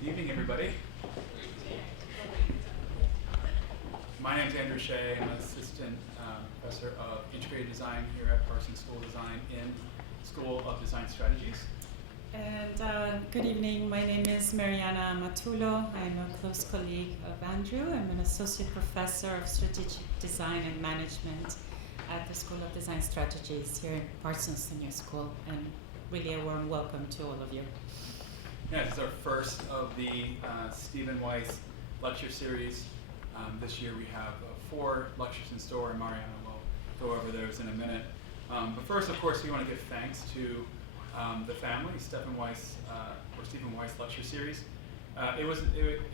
Good evening, everybody. My name is Andrew Shea. I'm an assistant professor of integrated design here at Parsons School of Design in School of Design Strategies. And good evening, my name is Mariana Matulo. I'm a close colleague of Andrew. I'm an associate professor of strategic design and management at the School of Design Strategies here in Parsons, the new school, and really a warm welcome to all of you. Yeah, this is our first of the Stephen Weiss lecture series. This year we have 4 lectures in store, and Mariana will go over those in a minute. But first, of course, we want to give thanks to the family, Stephen Weiss, or Stephen Weiss Lecture Series. It was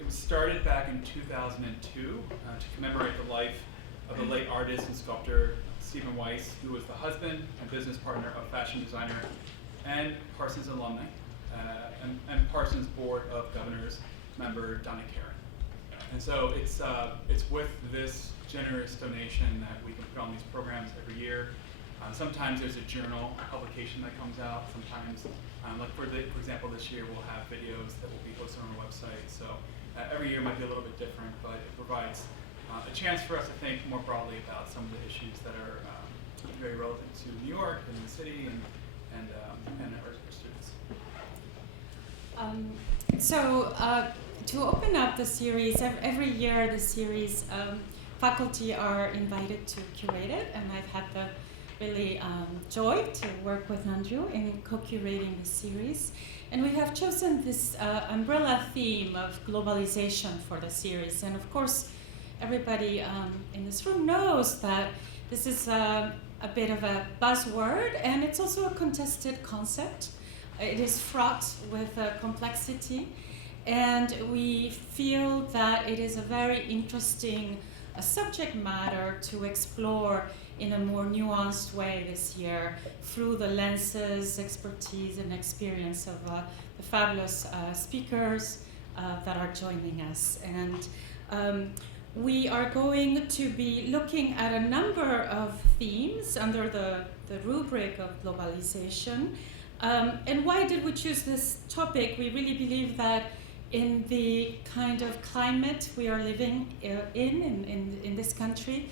started back in 2002 to commemorate the life of the late artist and sculptor Stephen Weiss, who was the husband and business partner of fashion designer and Parsons alumni, and Parsons Board of Governors member Donna Karen. And so it's with this generous donation that we can put on these programs every year. Sometimes there's a journal publication that comes out. Sometimes, like for example, this year we'll have videos that will be posted on our website. So every year might be a little bit different, but it provides a chance for us to think more broadly about some of the issues that are very relevant to New York and the city and our students. To open up the series, every year the series, faculty are invited to curate it, and I've had the really joy to work with Andrew in co-curating the series. And we have chosen this umbrella theme of globalization for the series. And of course, everybody in this room knows that this is a bit of a buzzword, and it's also a contested concept. It is fraught with complexity, and we feel that it is a very interesting subject matter to explore in a more nuanced way this year through the lenses, expertise, and experience of the fabulous speakers that are joining us. And we are going to be looking at a number of themes under the rubric of globalization. And why did we choose this topic? We really believe that in the kind of climate we are living in this country,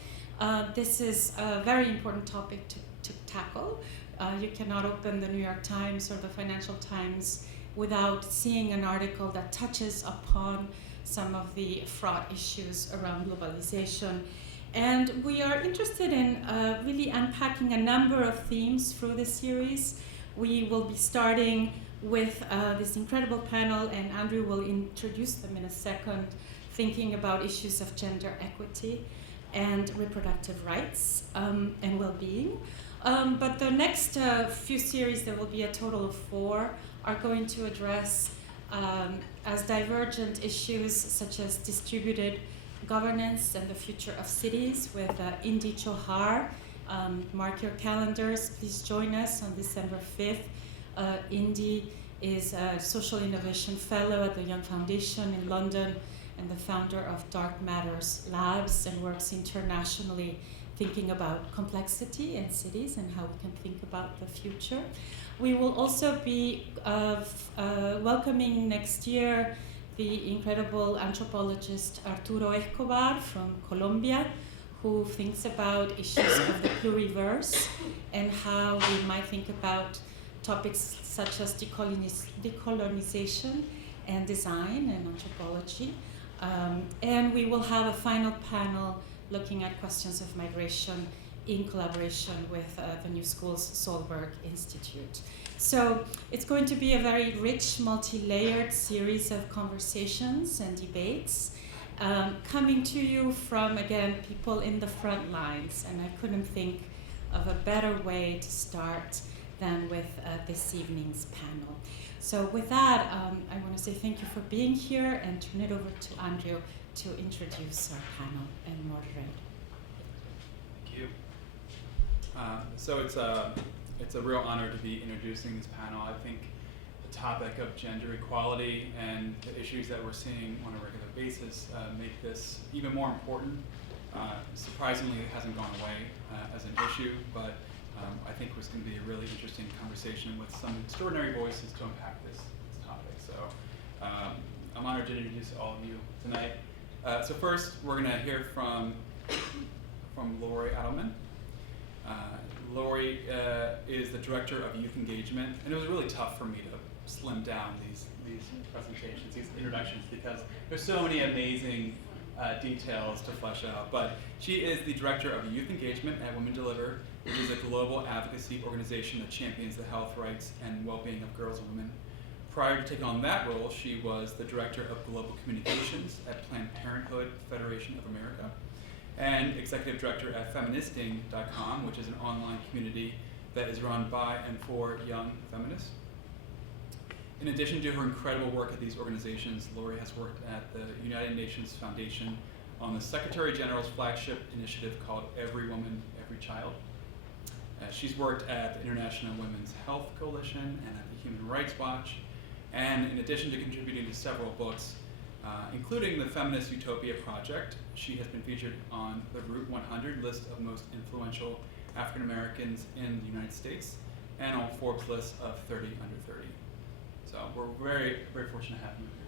this is a very important topic to tackle. You cannot open the New York Times or the Financial Times without seeing an article that touches upon some of the fraught issues around globalization. And we are interested in really unpacking a number of themes through this series. We will be starting with this incredible panel, and Andrew will introduce them in a second, thinking about issues of gender equity and reproductive rights and well-being. But the next few series, there will be a total of 4, are going to address as divergent issues such as distributed governance and the future of cities with Indy Chohar. Mark your calendars, please join us on December 5th. Indy is a Social Innovation Fellow at the Young Foundation in London and the founder of Dark Matters Labs, and works internationally thinking about complexity in cities and how we can think about the future. We will also be welcoming next year the incredible anthropologist Arturo Escobar from Colombia, who thinks about issues of the pluriverse and how we might think about topics such as decolonization and design and anthropology. And we will have a final panel looking at questions of migration in collaboration with the New School's Solberg Institute. So it's going to be a very rich, multi-layered series of conversations and debates coming to you from, again, people in the front lines. And I couldn't think of a better way to start than with this evening's panel. So with that, I want to say thank you for being here and turn it over to Andrew to introduce our panel and moderate. Thank you. So it's a real honor to be introducing this panel. I think the topic of gender equality and the issues that we're seeing on a regular basis make this even more important. Surprisingly, it hasn't gone away as an issue, but I think it's going to be a really interesting conversation with some extraordinary voices to unpack this topic. So I'm to introduce all of you tonight. So first, we're going to hear from Lori Adelman. Lori is the Director of Youth Engagement, and it was really tough for me to slim down these presentations, these introductions, because there's so many amazing details to flesh out. But she is the Director of Youth Engagement at Women Deliver, which is a global advocacy organization that champions the health, rights, and well-being of girls and women. Prior to taking on that role, she was the Director of Global Communications at Planned Parenthood Federation of America, and Executive Director at Feministing.com, which is an online community that is run by and for young feminists. In addition to her incredible work at these organizations, Lori has worked at the United Nations Foundation on the Secretary General's flagship initiative called Every Woman, Every Child. She's worked at the International Women's Health Coalition and at the Human Rights Watch. And in addition to contributing to several books, including the Feminist Utopia Project, she has been featured on the Route 100 list of most influential African Americans in the United States and on Forbes list of 30 under 30. So we're very, very fortunate to have you here.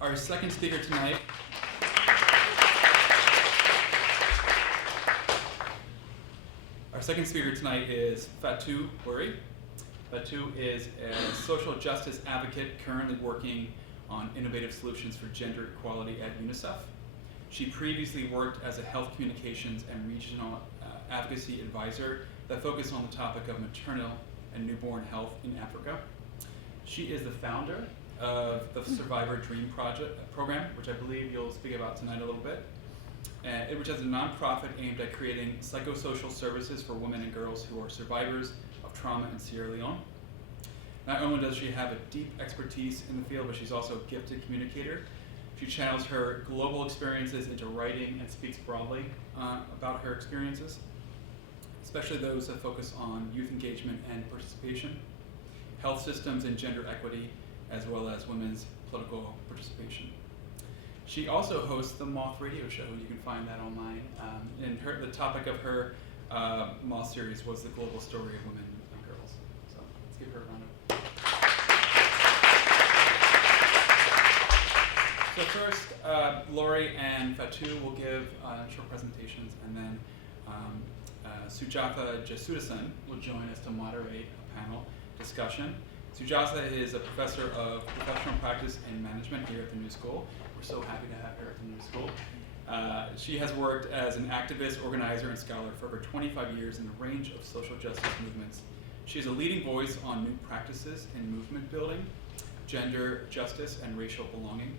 Our second speaker tonight is Fatou Wuri. Fatou is a social justice advocate currently working on innovative solutions for gender equality at UNICEF. She previously worked as a health communications and regional advocacy advisor that focused on the topic of maternal and newborn health in Africa. She is the founder of the Survivor Dream program, which I believe you'll speak about tonight a little bit, which is a nonprofit aimed at creating psychosocial services for women and girls who are survivors of trauma in Sierra Leone. Not only does she have a deep expertise in the field, but she's also a gifted communicator. She channels her global experiences into writing and speaks broadly about her experiences, especially those that focus on youth engagement and participation, health systems and gender equity, as well as women's political participation. She also hosts the Moth radio show. You can find that online. And the topic of her Moth series was the global story of women and girls. So let's give her a round of applause. So first, Lori and Fatou will give short presentations, and then Sujatha Jasudasan will join us to moderate a panel discussion. Sujatha is a professor of professional practice and management here at the New School. We're so happy to have her at the New School. She has worked as an activist, organizer, and scholar for over 25 years in a range of social justice movements. She is a leading voice on new practices in movement building, gender justice, and racial belonging.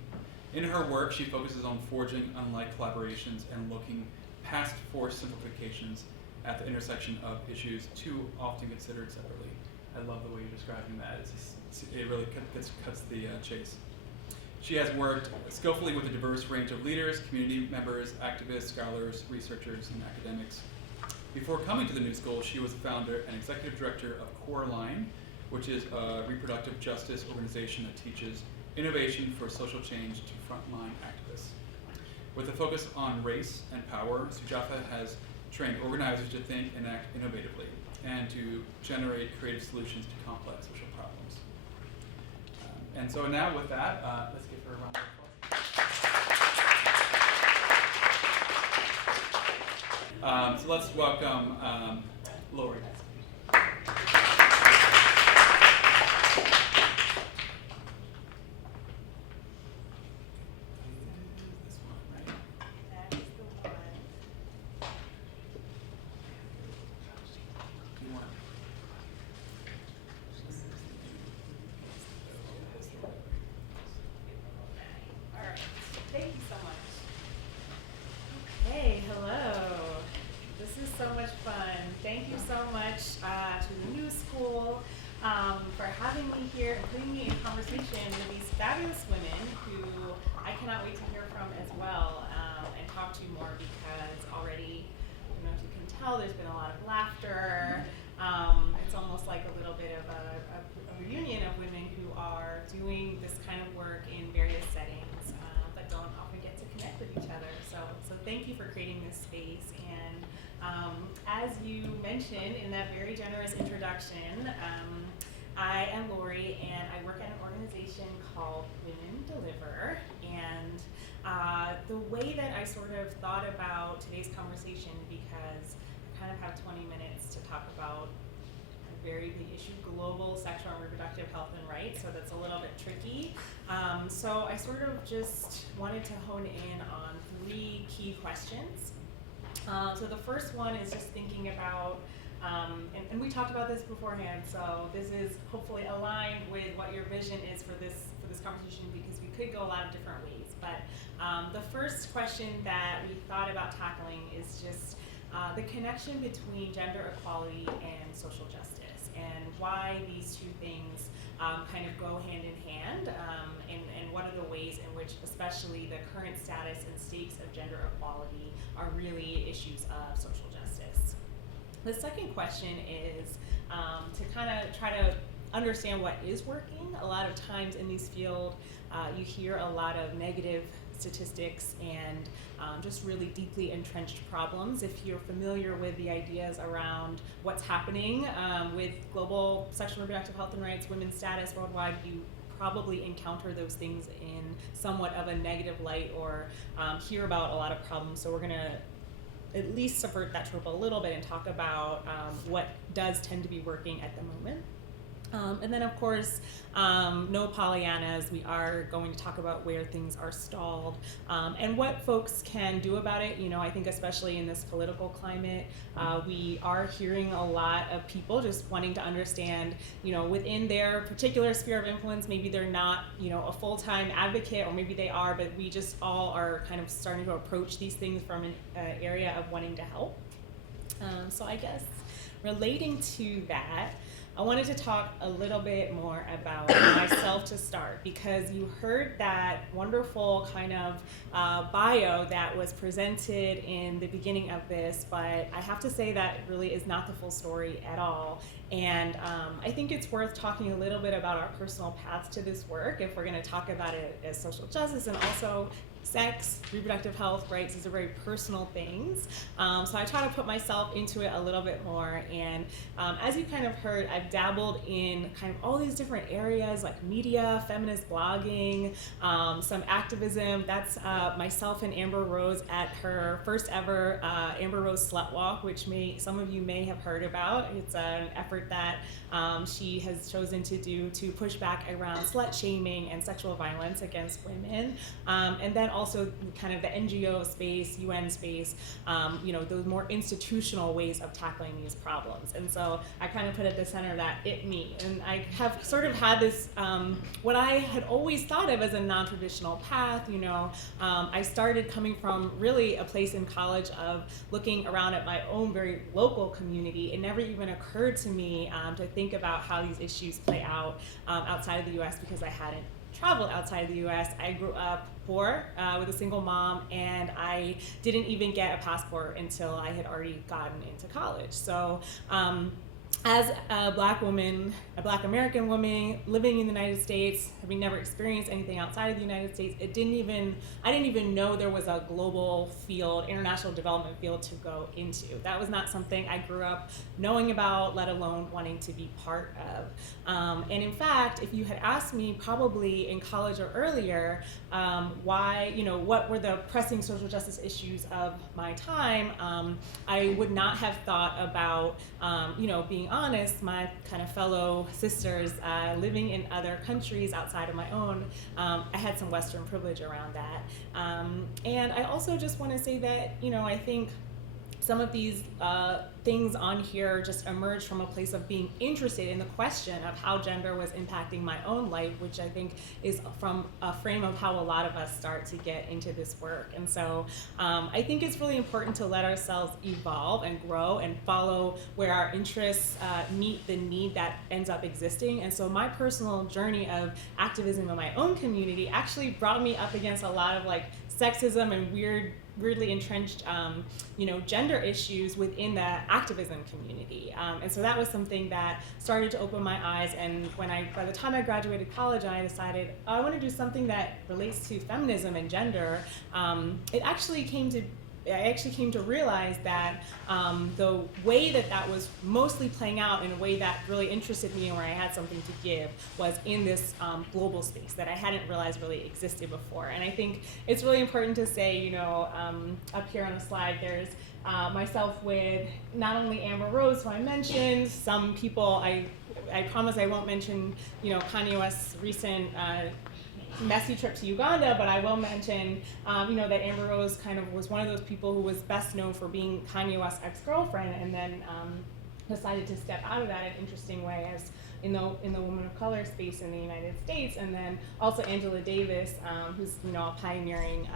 In her work, she focuses on forging unlike collaborations and looking past forced simplifications at the intersection of issues too often considered separately. I love the way you're describing that. It really cuts the chase. She has worked skillfully with a diverse range of leaders, community members, activists, scholars, researchers, and academics. Before coming to the New School, she was the founder and executive director of Core Line, which is a reproductive justice organization that teaches innovation for social change to frontline activists. With a focus on race and power, Sujatha has trained organizers to think and act innovatively and to generate creative solutions to complex social problems. And so now with that, let's give her a round of applause. So let's welcome Lori. For having me here and putting me in conversation with these fabulous women who I cannot wait to hear from as well and talk to more, because already, I don't know if you can tell, there's been a lot of laughter. It's almost like a little bit of a reunion of women who are doing this kind of work in various settings but don't often get to connect with each other. So thank you for creating this space. And as you mentioned in that very generous introduction, I am Lori, and I work at an organization called Women deliver. And the way that I sort of thought about today's conversation, because I kind of have 20 minutes to talk about a very big issue, global sexual and reproductive health and rights, so that's a little bit tricky. So I sort of just wanted to hone in on 3 key questions. So the first one is just thinking about, and we talked about this beforehand, so this is hopefully aligned with what your vision is for this conversation, because we could go a lot of different ways. But the first question that we thought about tackling is just the connection between gender equality and social justice, and why these two things kind of go hand in hand, and what are the ways in which especially the current status and stakes of gender equality are really issues of social justice. The second question is to kind of try to understand what is working. A lot of times in these fields, you hear a lot of negative statistics and just really deeply entrenched problems. If you're familiar with the ideas around what's happening with global sexual and reproductive health and rights, women's status worldwide, you probably encounter those things in somewhat of a negative light, or hear about a lot of problems. So we're gonna at least subvert that trope a little bit and talk about what does tend to be working at the moment. And then, of course, no Pollyannas. We are going to talk about where things are stalled and what folks can do about it. You know, I think especially in this political climate, we are hearing a lot of people just wanting to understand, you know, within their particular sphere of influence, maybe they're not, you know, a full-time advocate, or maybe they are, but we just all are kind of starting to approach these things from an area of wanting to help. So I guess relating to that, I wanted to talk a little bit more about myself to start, because you heard that wonderful kind of bio that was presented in the beginning of this, but I have to say that really is not the full story at all. And I think it's worth talking a little bit about our personal paths to this work, if we're going to talk about it as social justice, and also sex, reproductive health, rights. These are very personal things. So I try to put myself into it a little bit more. And as you kind of heard, I've dabbled in kind of all these different areas like media, feminist blogging, some activism. That's myself and Amber Rose at her first ever Amber Rose Slut Walk, which some of you may have heard about. It's an effort that she has chosen to do to push back around slut shaming and sexual violence against women. And then also kind of the NGO space, UN space, you know, those more institutional ways of tackling these problems. And so I kind of put at the center of that me. And I have sort of had this, what I had always thought of as a non-traditional path. You know, I started coming from really a place in college of looking around at my own very local community. It never even occurred to me to think about how these issues play out outside of the US, because I hadn't traveled outside of the US. I grew up poor with a single mom, and I didn't even get a passport until I had already gotten into college. So as a Black woman, a Black American woman living in the United States, having never experienced anything outside of the United States, I didn't even know there was a global field, international development field to go into. That was not something I grew up knowing about, let alone wanting to be part of. And in fact, if you had asked me probably in college or earlier, why, you know, what were the pressing social justice issues of my time, I would not have thought about, you know, being honest, my kind of fellow sisters living in other countries outside of my own, I had some Western privilege around that. And I also just want to say that, you know, I think some of these things on here just emerged from a place of being interested in the question of how gender was impacting my own life, which I think is from a frame of how a lot of us start to get into this work. And so I think it's really important to let ourselves evolve and grow and follow where our interests meet the need that ends up existing. And so my personal journey of activism in my own community actually brought me up against a lot of like sexism and weirdly entrenched, you know, gender issues within the activism community. And so that was something that started to open my eyes. And by the time I graduated college, I decided I want to do something that relates to feminism and gender. It actually came to I actually came to realize that the way that was mostly playing out in a way that really interested me and where I had something to give was in this global space that I hadn't realized really existed before. And I think it's really important to say, you know, up here on the slide, there's myself with not only Amber Rose, who I mentioned, some people, I promise I won't mention, you know, Kanye West's recent messy trip to Uganda, but I will mention, you know, that Amber Rose kind of was one of those people who was best known for being Kanye West's ex-girlfriend, and then decided to step out of that in an interesting way as in the woman of color space in the United States. And then also Angela Davis, who's, you know, a pioneering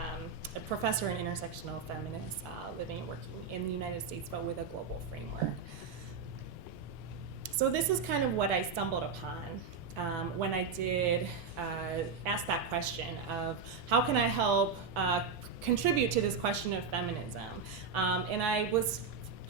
a professor in intersectional feminists, living and working in the United States, but with a global framework. So this is kind of what I stumbled upon when I did ask that question of how can I help contribute to this question of feminism. And I was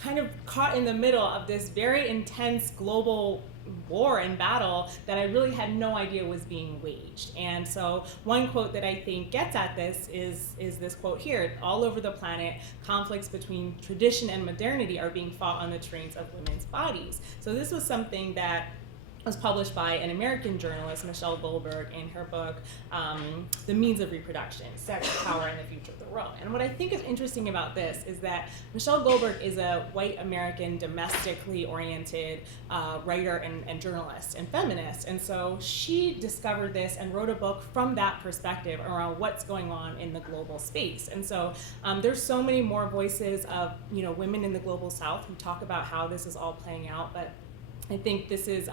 kind of caught in the middle of this very intense global war and battle that I really had no idea was being waged. And so one quote that I think gets at this is this quote here: all over the planet, conflicts between tradition and modernity are being fought on the terrains of women's bodies. So this was something that was published by an American journalist, Michelle Goldberg, in her book, The Means of Reproduction, Sex, Power, and the Future of the World. And what I think is interesting about this is that Michelle Goldberg is a white American, domestically oriented writer and journalist and feminist. And so she discovered this and wrote a book from that perspective around what's going on in the global space. And so there's so many more voices of, you know, women in the global South who talk about how this is all playing out, but I think this is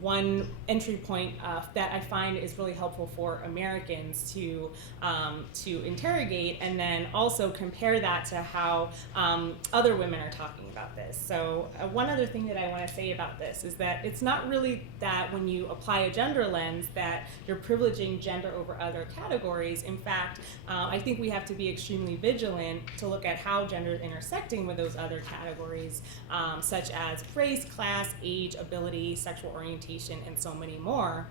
one entry point that I find is really helpful for Americans to interrogate, and then also compare that to how other women are talking about this. So one other thing that I want to say about this is that it's not really that when you apply a gender lens that you're privileging gender over other categories. In fact, I think we have to be extremely vigilant to look at how gender is intersecting with those other categories, such as race, class, age, ability, sexual orientation, and so many more.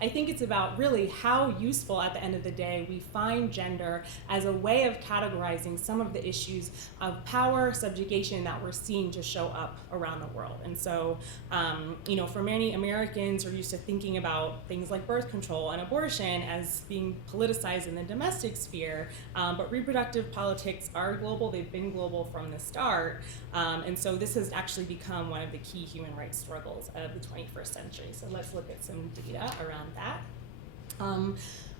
I think it's about really how useful at the end of the day we find gender as a way of categorizing some of the issues of power, subjugation that we're seeing to show up around the world. And so, you know, for many Americans are used to thinking about things like birth control and abortion as being politicized in the domestic sphere, but reproductive politics are global. They've been global from the start. And so this has actually become one of the key human rights struggles of the 21st century. So let's look at some data around that.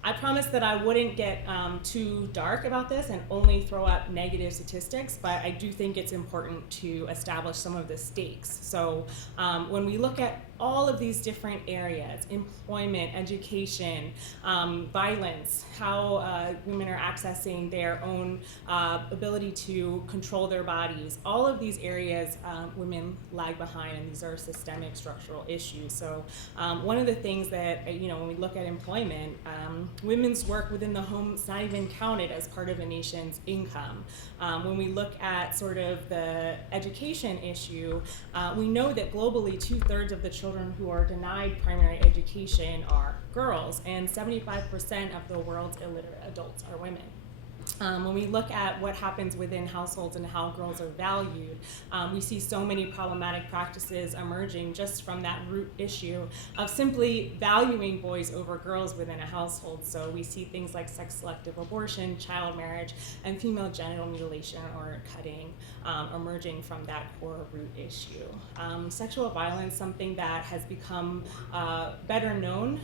I promised that I wouldn't get too dark about this and only throw up negative statistics, but I do think it's important to establish some of the stakes. So when we look at all of these different areas, employment, education, violence, how women are accessing their own ability to control their bodies, all of these areas women lag behind, and these are systemic structural issues. So one of the things that, you know, when we look at employment, women's work within the home is not even counted as part of a nation's income. When we look at sort of the education issue, we know that globally 2/3 of the children who are denied primary education are girls, and 75% of the world's illiterate adults are women. When we look at what happens within households and how girls are valued, we see so many problematic practices emerging just from that root issue of simply valuing boys over girls within a household. So we see things like sex-selective abortion, child marriage, and female genital mutilation or cutting emerging from that core root issue. Sexual violence, something that has become better known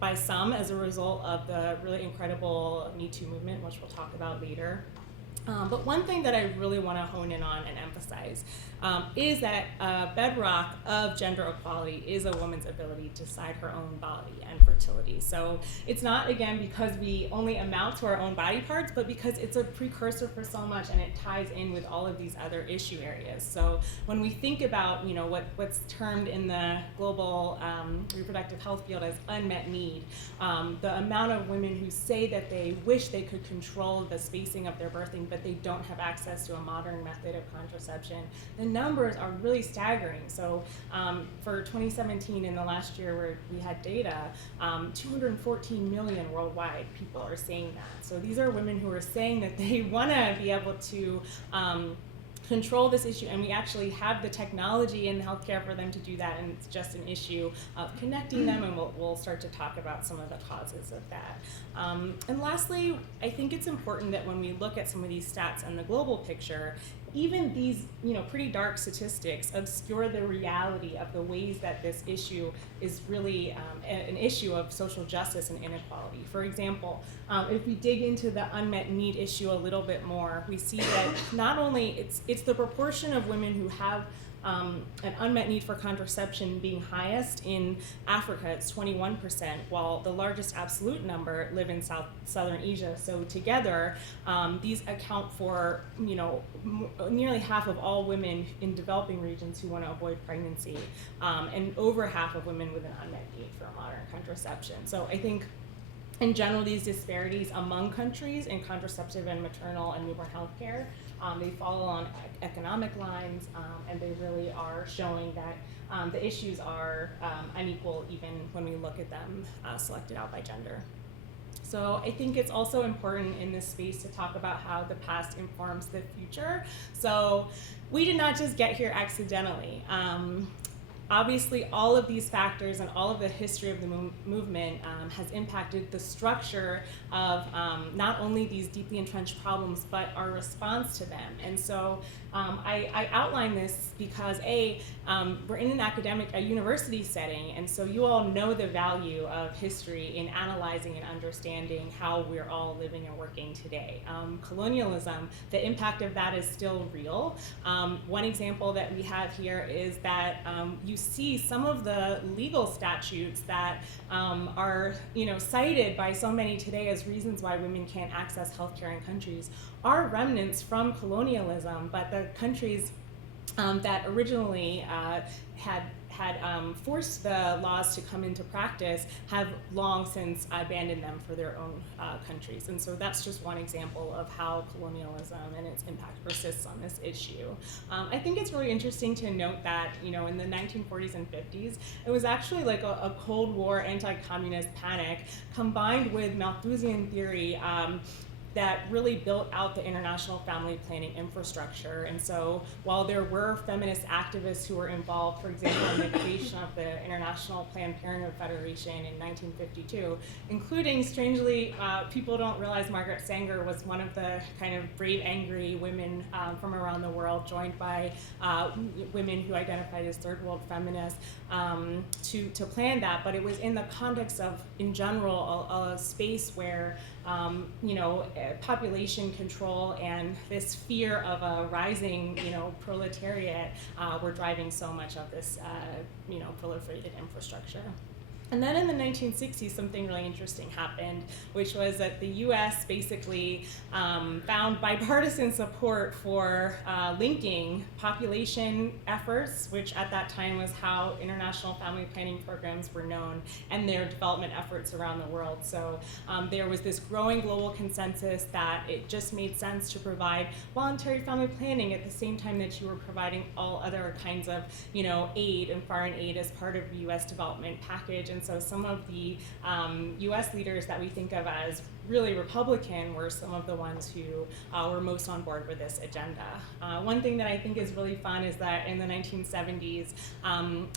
by some as a result of the really incredible Me Too movement, which we'll talk about later. But one thing that I really want to hone in on and emphasize is that bedrock of gender equality is a woman's ability to decide her own body and fertility. So it's not, again, because we only amount to our own body parts, but because it's a precursor for so much, and it ties in with all of these other issue areas. So when we think about, you know, what's termed in the global reproductive health field as unmet need, the amount of women who say that they wish they could control the spacing of their birthing contraception, but they don't have access to a modern method of contraception, the numbers are really staggering. So for 2017, in the last year where we had data, 214 million worldwide people are saying that. So these are women who are saying that they want to be able to control this issue, and we actually have the technology in healthcare for them to do that, and it's just an issue of connecting them, and we'll start to talk about some of the causes of that. And lastly, I think it's important that when we look at some of these stats and the global picture, even these pretty dark statistics obscure the reality of the ways that this issue is really an issue of social justice and inequality. For example, if we dig into the unmet need issue a little bit more, we see that not only it's the proportion of women who have an unmet need for contraception being highest in Africa, it's 21%, while the largest absolute number live in southern Asia. So together, these account for nearly half of all women in developing regions who want to avoid pregnancy, and over half of women with an unmet need for modern contraception. So I think in general, these disparities among countries in contraceptive and maternal and newborn health care, they follow on economic lines, and they really are showing that the issues are unequal even when we look at them selected out by gender. So I think it's also important in this space to talk about how the past informs the future. So we did not just get here accidentally. Obviously, all of these factors and all of the history of the movement has impacted the structure of not only these deeply entrenched problems, but our response to them. And so I outline this because we're in a university setting, and so you all know the value of history in analyzing and understanding how we're all living and working today. Colonialism, the impact of that is still real. One example that we have here is that you see some of the legal statutes that are cited by so many today as reasons why women can't access healthcare in countries are remnants from colonialism, but the countries that originally had forced the laws to come into practice have long since abandoned them for their own countries. And so that's just one example of how colonialism and its impact persists on this issue. I think it's really interesting to note that, in the 1940s and 50s, it was actually like a Cold War anti-communist panic combined with Malthusian theory that really built out the international family planning infrastructure. And so while there were feminist activists who were involved, for example, in the creation of the International Planned Parenthood Federation in 1952, including, strangely, people don't realize Margaret Sanger was one of the kind of brave, angry women from around the world, joined by women who identified as third world feminists, to plan that. But it was in the context of, in general, a space where population control and this fear of a rising, proletariat were driving so much of this, proliferated infrastructure. And then in the 1960s, something really interesting happened, which was that the US basically found bipartisan support for linking population efforts, which at that time was how international family planning programs were known, and their development efforts around the world. So there was this growing global consensus that it just made sense to provide voluntary family planning at the same time that you were providing all other kinds of, aid and foreign aid as part of the US development package. And so some of the US leaders that we think of as really Republican were some of the ones who were most on board with this agenda. One thing that I think is really fun is that in the 1970s,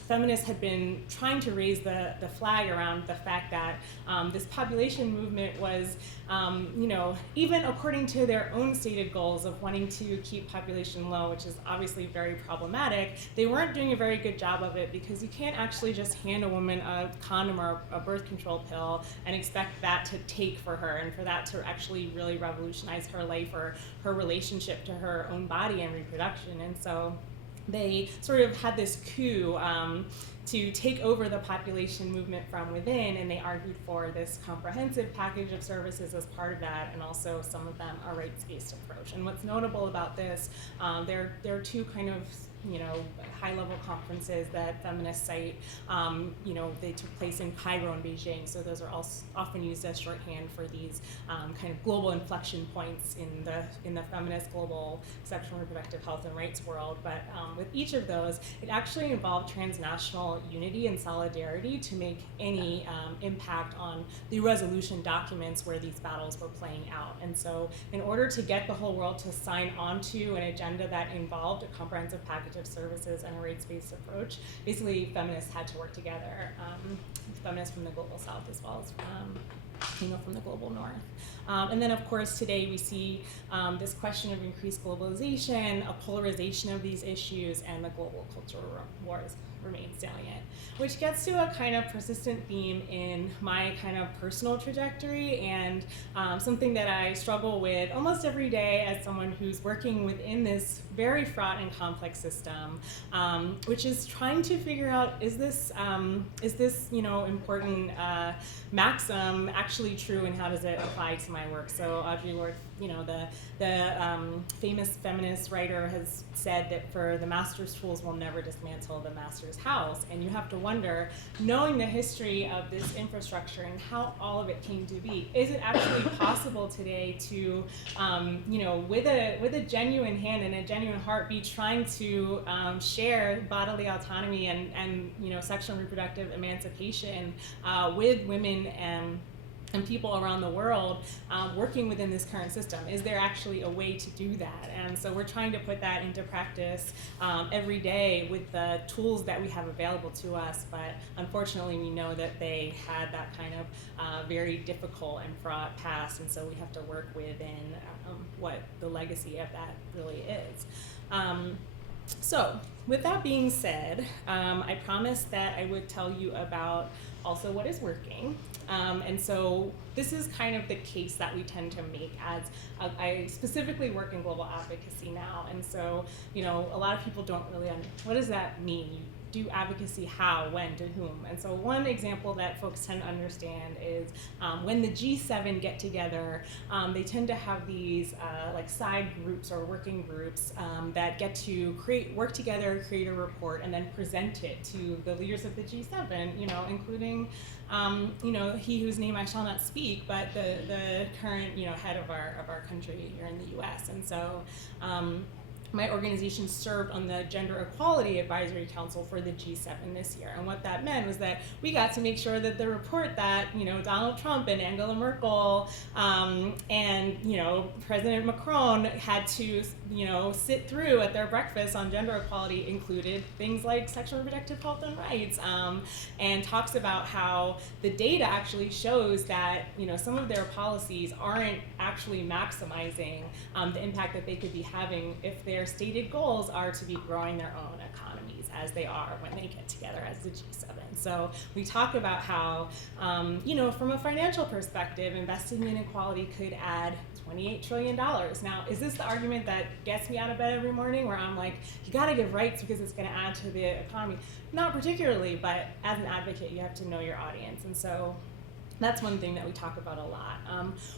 feminists had been trying to raise the flag around the fact that this population movement was, even according to their own stated goals of wanting to keep population low, which is obviously very problematic, they weren't doing a very good job of it, because you can't actually just hand a woman a condom or a birth control pill and expect that to take for her, and for that to actually really revolutionize her life or her relationship to her own body and reproduction. And so they sort of had this coup to take over the population movement from within, and they argued for this comprehensive package of services as part of that, and also some of them a rights-based approach. And what's notable about this, there are two kind of high-level conferences that feminists cite. They took place in Cairo and Beijing, so those are also often used as shorthand for these kind of global inflection points in the feminist global sexual and reproductive health and rights world. But with each of those, it actually involved transnational unity and solidarity to make any impact on the resolution documents where these battles were playing out. And so in order to get the whole world to sign onto an agenda that involved a comprehensive package of services and a rates-based approach, basically feminists had to work together, feminists from the global south as well as from the global north. And then, of course, today we see this question of increased globalization, a polarization of these issues, and the global cultural wars remain salient, which gets to a kind of persistent theme in my kind of personal trajectory and something that I struggle with almost every day as someone who's working within this very fraught and complex system, which is trying to figure out, is this important maxim actually true, and how does it apply to my work? So Audre Lorde, the famous feminist writer, has said that for the master's tools will never dismantle the master's house. And you have to wonder, knowing the history of this infrastructure and how all of it came to be, is it actually possible today to, with a genuine hand and a genuine heart, be trying to share bodily autonomy and sexual and reproductive emancipation with women and people around the world working within this current system? Is there actually a way to do that? And so we're trying to put that into practice every day with the tools that we have available to us, but unfortunately we know that they had that kind of very difficult and fraught past, and so we have to work within what the legacy of that really is. So with that being said, I promised that I would tell you about also what is working. And so this is kind of the case that we tend to make as I specifically work in global advocacy now. And so, a lot of people don't really what does that mean? You do advocacy how, when, to whom? And so one example that folks tend to understand is when the G7 get together, they tend to have these like side groups or working groups that get to work together, create a report, and then present it to the leaders of the G7, including he whose name I shall not speak, but the current head of our country here in the U.S. And so my organization served on the Gender Equality Advisory Council for the G7 this year. And what that meant was that we got to make sure that the report that, Donald Trump and Angela Merkel and, President Macron had to, sit through at their breakfast on gender equality included things like sexual and reproductive health and rights, and talks about how the data actually shows that, some of their policies aren't actually maximizing the impact that they could be having if their stated goals are to be growing their own economies as they are when they get together as the G7. So we talk about how, from a financial perspective, investing in equality could add $28 trillion. Now, is this the argument that gets me out of bed every morning where I'm like, you gotta give rights because it's gonna add to the economy? Not particularly, but as an advocate, you have to know your audience. And so that's one thing that we talk about a lot.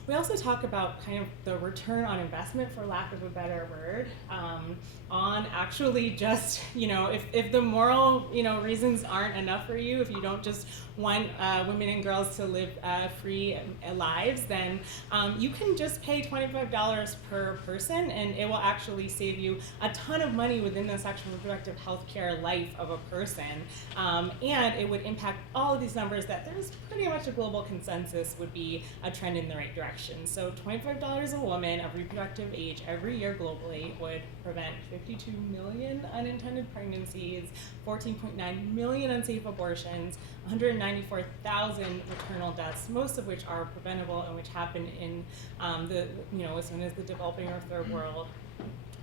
We also talk about kind of the return on investment, for lack of a better word, on actually just, if the moral, reasons aren't enough for you, if you don't just want women and girls to live free lives, then you can just pay $25 per person, and it will actually save you a ton of money within the sexual and reproductive health care life of a person. And it would impact all of these numbers that there's pretty much a global consensus would be a trend in the right direction. So $25 a woman of reproductive age every year globally would prevent 52 million unintended pregnancies, 14.9 million unsafe abortions, 194,000 maternal deaths, most of which are preventable and which happen in as soon as the developing or third world,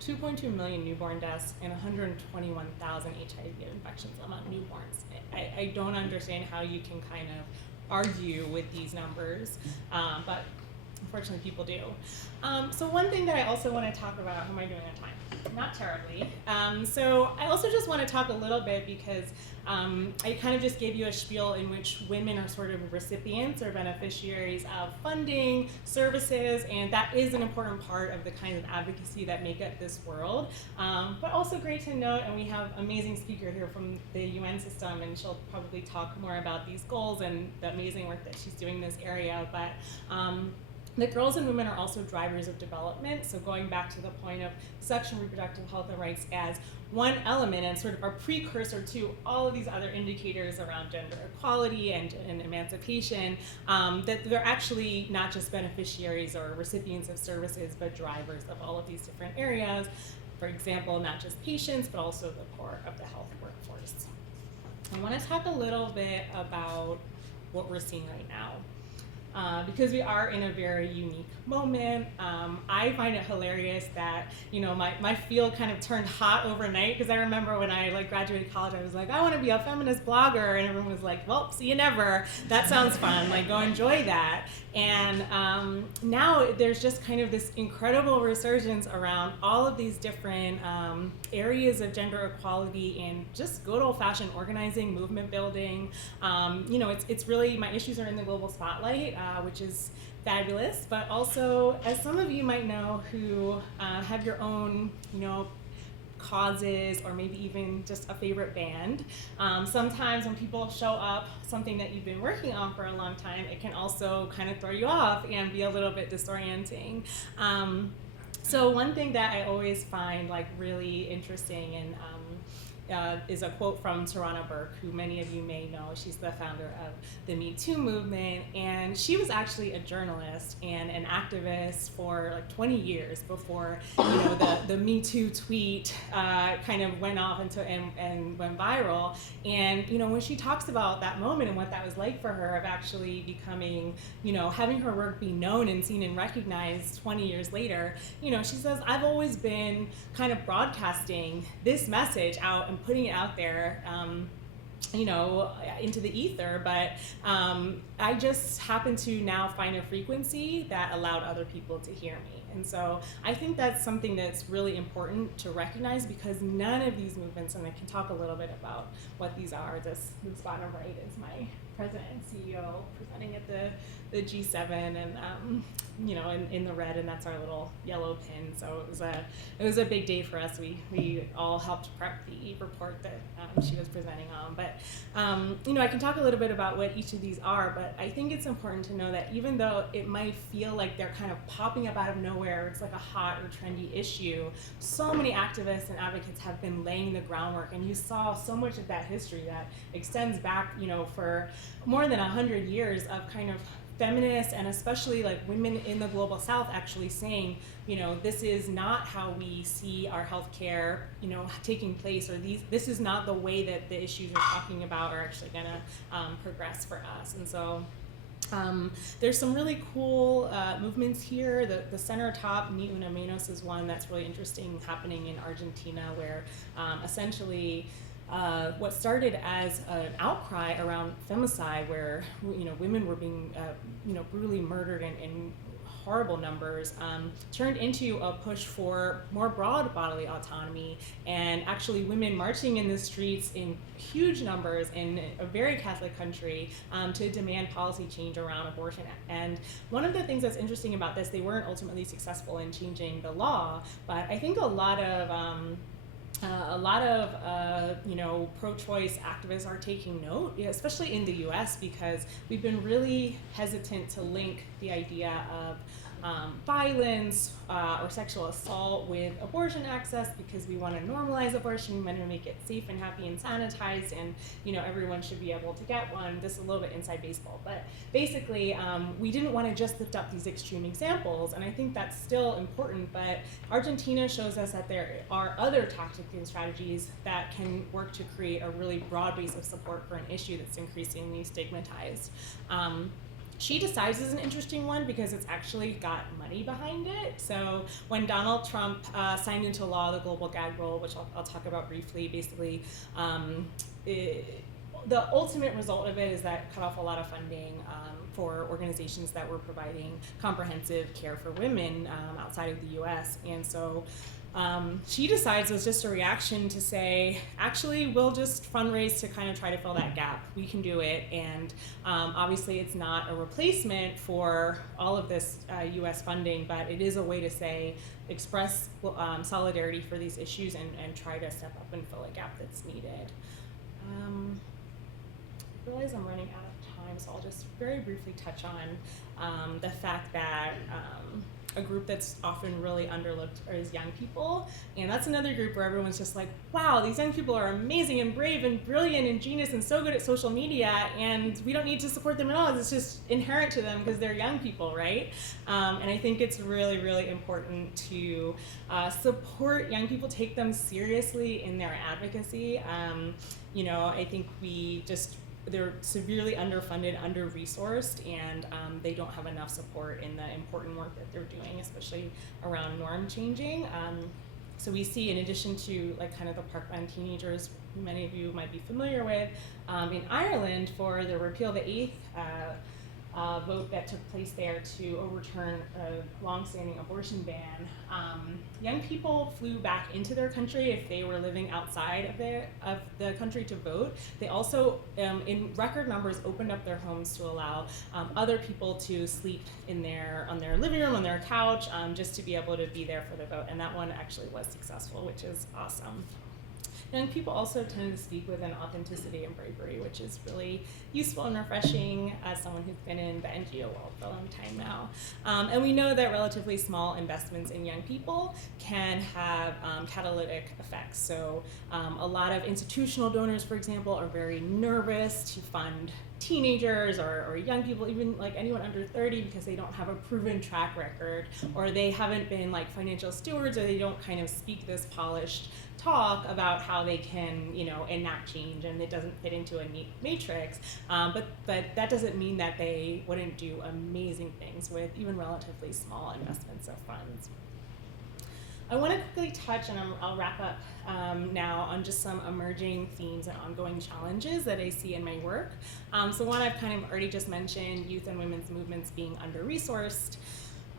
2.2 million newborn deaths, and 121,000 HIV infections among newborns. I don't understand how you can kind of argue with these numbers, but unfortunately people do. So one thing that I also want to talk about, how am I doing on time? Not terribly. So I also just want to talk a little bit because I kind of just gave you a spiel in which women are sort of recipients or beneficiaries of funding, services, and that is an important part of the kind of advocacy that make up this world. But also great to note, and we have an amazing speaker here from the UN system, and she'll probably talk more about these goals and the amazing work that she's doing in this area. But the girls and women are also drivers of development. So going back to the point of sexual and reproductive health and rights as one element and sort of a precursor to all of these other indicators around gender equality and emancipation, that they're actually not just beneficiaries or recipients of services, but drivers of all of these different areas. For example, not just patients, but also the core of the health workforce. I want to talk a little bit about what we're seeing right now. Because we are in a very unique moment. I find it hilarious that, you know, my field kind of turned hot overnight, because I remember when I graduated college, I was like, I want to be a feminist blogger, and everyone was like, well, see you never. That sounds fun, go enjoy that. And now there's just kind of this incredible resurgence around all of these different areas of gender equality and just good old-fashioned organizing, movement building. You know, it's really, my issues are in the global spotlight, which is fabulous, but also, as some of you might know who have your own, you know, causes or maybe even just a favorite band. Sometimes when people show up something that you've been working on for a long time, it can also kind of throw you off and be a little bit disorienting. So one thing that I always find really interesting and is a quote from Tarana Burke, who many of you may know. She's the founder of the Me Too movement, and she was actually a journalist and an activist for 20 years before, you know, the Me Too tweet kind of went off and went viral. And, you know, when she talks about that moment and what that was like for her of actually becoming, you know, having her work be known and seen and recognized 20 years later, you know, she says, I've always been kind of broadcasting this message out and putting it out there, you know, into the ether, but I just happen to now find a frequency that allowed other people to hear me. And so I think that's something that's really important to recognize, because none of these movements, and I can talk a little bit about what these are. This bottom right is my president and CEO presenting at the G7, and you know, in the red, and that's our little yellow pin. So it was a big day for us. We all helped prep the report that she was presenting on. But you know, I can talk a little bit about what each of these are, but I think it's important to know that even though it might feel like they're kind of popping up out of nowhere, it's like a hot or trendy issue, so many activists and advocates have been laying the groundwork, and you saw so much of that history that extends back, you know, for more than 100 years of kind of feminists and especially women in the global south actually saying, you know, this is not how we see our healthcare, you know, taking place, or this is not the way that the issues we're talking about are actually going to progress for us. And so there's some really cool movements here. The center top, Ni Una Menos, is one that's really interesting happening in Argentina, where essentially what started as an outcry around femicide, where, you know, women were being you know, brutally murdered in horrible numbers, turned into a push for more broad bodily autonomy, and actually women marching in the streets in huge numbers in a very Catholic country to demand policy change around abortion. And one of the things that's interesting about this, they weren't ultimately successful in changing the law, but I think a lot of you know, pro-choice activists are taking note, especially in the U.S., because we've been really hesitant to link the idea of violence or sexual assault with abortion access, because we want to normalize abortion, we want to make it safe and happy and sanitized, and, you know, everyone should be able to get one. This is a little bit inside baseball, but basically we didn't want to just lift up these extreme examples, and I think that's still important. But Argentina shows us that there are other tactics and strategies that can work to create a really broad base of support for an issue that's increasingly stigmatized. She Decides is an interesting one because it's actually got money behind it. So when Donald Trump signed into law the global gag rule, which I'll talk about briefly, basically the ultimate result of it is that cut off a lot of funding for organizations that were providing comprehensive care for women outside of the US. And so she decides it was just a reaction to say, actually, we'll just fundraise to kind of try to fill that gap. We can do it. And obviously, it's not a replacement for all of this US funding, but it is a way to say, express solidarity for these issues and try to step up and fill a gap that's needed. I realize I'm running out of time, so I'll just very briefly touch on the fact that a group that's often really underlooked is young people. And that's another group where everyone's just like, wow, these young people are amazing and brave and brilliant and genius and so good at social media, and we don't need to support them at all. It's just inherent to them because they're young people, right? And I think it's really, really important to support young people, take them seriously in their advocacy. I think they're severely underfunded, under-resourced, and they don't have enough support in the important work that they're doing, especially around norm changing. So we see, in addition to kind of the parkland teenagers, who many of you might be familiar with, in Ireland for the repeal of the 8th vote that took place there to overturn a longstanding abortion ban, young people flew back into their country if they were living outside of the country to vote. They also, in record numbers, opened up their homes to allow other people to sleep on their living room, on their couch, just to be able to be there for the vote. And that one actually was successful, which is awesome. Young people also tend to speak with an authenticity and bravery, which is really useful and refreshing as someone who's been in the NGO world for a long time now. And we know that relatively small investments in young people can have catalytic effects. So a lot of institutional donors, for example, are very nervous to fund teenagers or young people, even anyone under 30, because they don't have a proven track record, or they haven't been financial stewards, or they don't kind of speak this polished talk about how they can, enact change, and it doesn't fit into a neat matrix. But that doesn't mean that they wouldn't do amazing things with even relatively small investments of funds. I want to quickly touch, and I'll wrap up now, on just some emerging themes and ongoing challenges that I see in my work. So one I've kind of already just mentioned, youth and women's movements being under-resourced.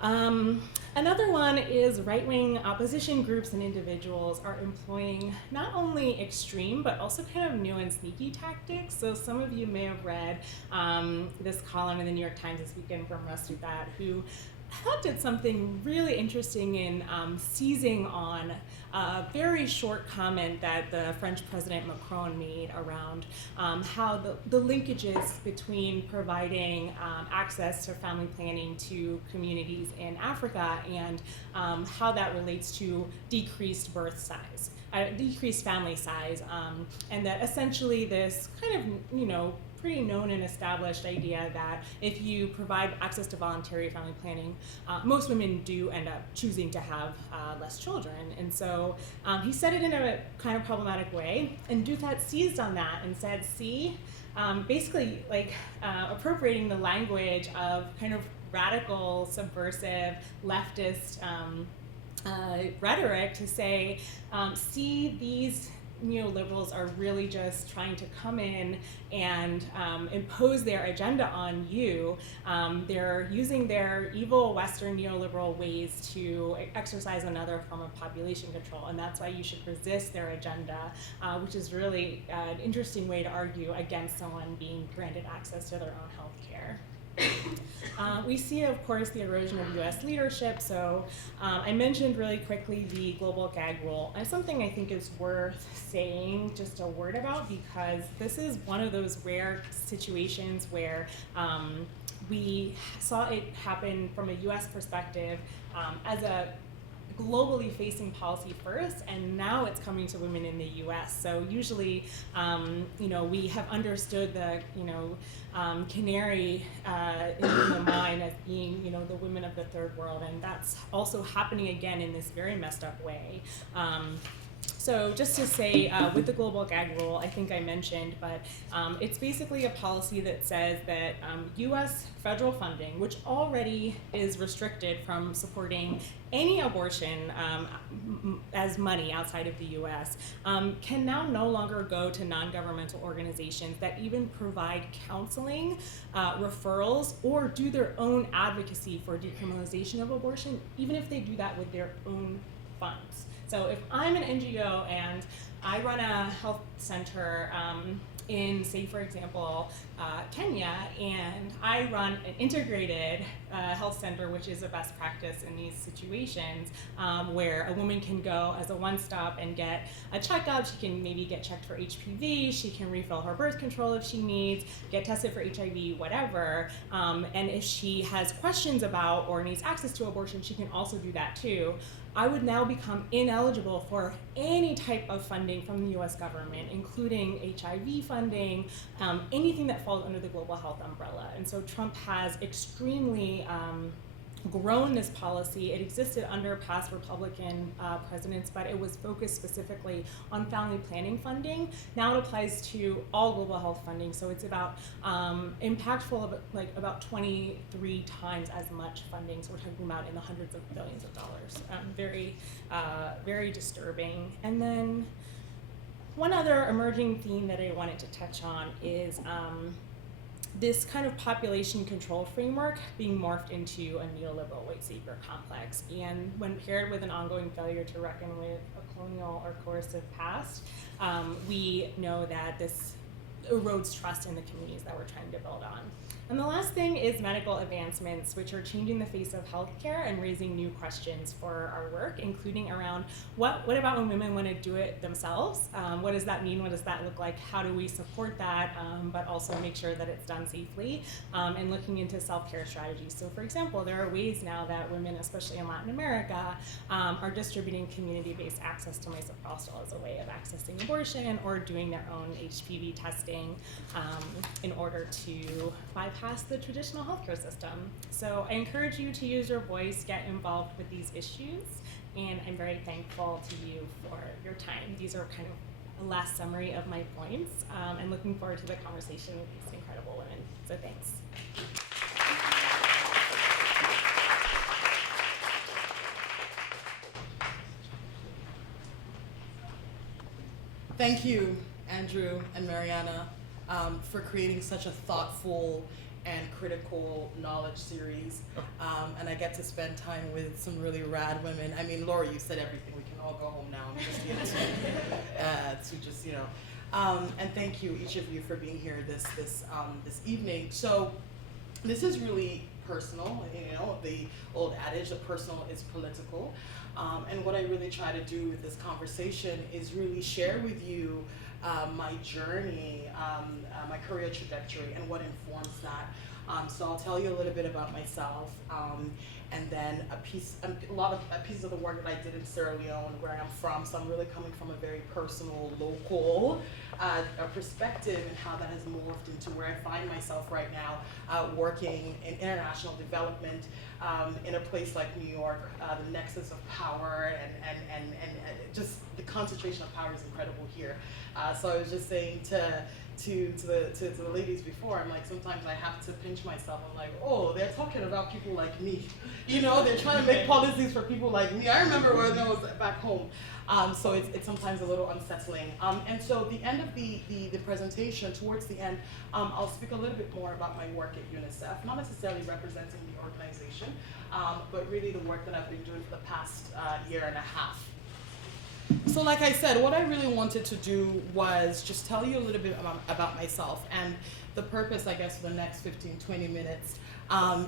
Another one is right-wing opposition groups and individuals are employing not only extreme, but also kind of new and sneaky tactics. So some of you may have read this column in the New York Times this weekend from Russ Dubat, who I thought did something really interesting in seizing on a very short comment that the French President Macron made around how the linkages between providing access to family planning to communities in Africa and how that relates to decreased birth size, decreased family size, and that essentially this kind of, pretty known and established idea that if you provide access to voluntary family planning, most women do end up choosing to have less children. And so he said it in a kind of problematic way, and Dutat seized on that and said, see, basically appropriating the language of kind of radical, subversive, leftist rhetoric to say, see, these neoliberals are really just trying to come in and impose their agenda on you. They're using their evil Western neoliberal ways to exercise another form of population control, and that's why you should resist their agenda, which is really an interesting way to argue against someone being granted access to their own health care. We see, of course, the erosion of U.S. leadership. So I mentioned really quickly the global gag rule. And something I think is worth saying just a word about, because this is one of those rare situations where we saw it happen from a U.S. perspective as a globally facing policy first, and now it's coming to women in the U.S. So usually, we have understood the, canary in the mine as being, the women of the third world, and that's also happening again in this very messed up way. So just to say, with the global gag rule, I think I mentioned, but it's basically a policy that says that U.S. federal funding, which already is restricted from supporting any abortion as money outside of the U.S., can now no longer go to non-governmental organizations that even provide counseling, referrals, or do their own advocacy for decriminalization of abortion, even if they do that with their own funds. So if I'm an NGO and I run a health center in, say, for example, Kenya, and I run an integrated health center, which is a best practice in these situations, where a woman can go as a one-stop and get a checkup. She can maybe get checked for HPV, she can refill her birth control if she needs, get tested for HIV, whatever. And if she has questions about or needs access to abortion, she can also do that too. I would now become ineligible for any type of funding from the US government, including HIV funding, anything that falls under the global health umbrella. And so Trump has extremely grown this policy. It existed under past Republican presidents, but it was focused specifically on family planning funding. Now it applies to all global health funding, so it's about impactful of like about 23 times as much funding. So we're talking about in the hundreds of billions of dollars. Very disturbing. And then one other emerging theme that I wanted to touch on is this kind of population control framework being morphed into a neoliberal white savior complex. And when paired with an ongoing failure to reckon with a colonial or coercive past, we know that this erodes trust in the communities that we're trying to build on. And the last thing is medical advancements, which are changing the face of healthcare and raising new questions for our work, including around what about when women want to do it themselves? What does that mean? What does that look like? How do we support that, but also make sure that it's done safely? And looking into self-care strategies. So for example, there are ways now that women, especially in Latin America, are distributing community-based access to misoprostol as a way of accessing abortion or doing their own HPV testing in order to bypass the traditional healthcare system. So I encourage you to use your voice, get involved with these issues, and I'm very thankful to you for your time. These are kind of a last summary of my points, and looking forward to the conversation with these incredible women. So thanks. Thank you, Andrew and Mariana, for creating such a thoughtful and critical knowledge series. And I get to spend time with some really rad women. I mean, Laura, you said everything. We can all go home now and just get to just, you know. And thank you, each of you, for being here this evening. So this is really personal, you know, the old adage, the personal is political. And what I really try to do with this conversation is really share with you my journey, my career trajectory, and what informs that. So I'll tell you a little bit about myself, and then a piece of the work that I did in Sierra Leone, where I'm from. So I'm really coming from a very personal, local perspective, and how that has morphed into where I find myself right now, working in international development in a place like New York, the nexus of power and just the concentration of power is incredible here. So I was just saying to the ladies before, I'm like, sometimes I have to pinch myself. I'm like, oh, they're talking about people like me. You know, they're trying to make policies for people like me. I remember when I was back home. So it's sometimes a little unsettling. And so the end of the presentation, towards the end, I'll speak a little bit more about my work at UNICEF, not necessarily representing the organization, but really the work that I've been doing for the past year and a half. So like I said, what I really wanted to do was just tell you a little bit about myself. And the purpose, I guess, for the next 15, 20 minutes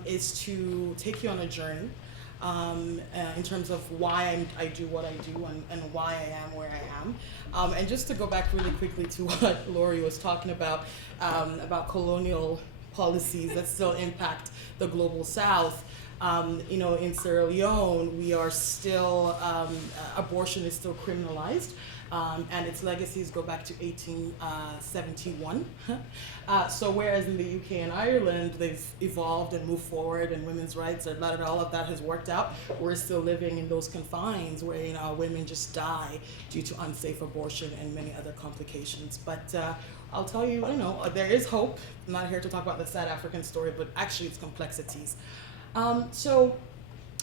is to take you on a journey in terms of why I do what I do and why I am where I am. And just to go back really quickly to what Lori was talking about colonial policies that still impact the global South. You know, in Sierra Leone, we are still, abortion is still criminalized. and its legacies go back to 1871. So whereas in the UK and Ireland, they've evolved and moved forward, and women's rights, and all of that has worked out, we're still living in those confines where, you know, women just die due to unsafe abortion and many other complications. But I'll tell you, you know, there is hope. I'm not here to talk about the sad African story, but actually its complexities. So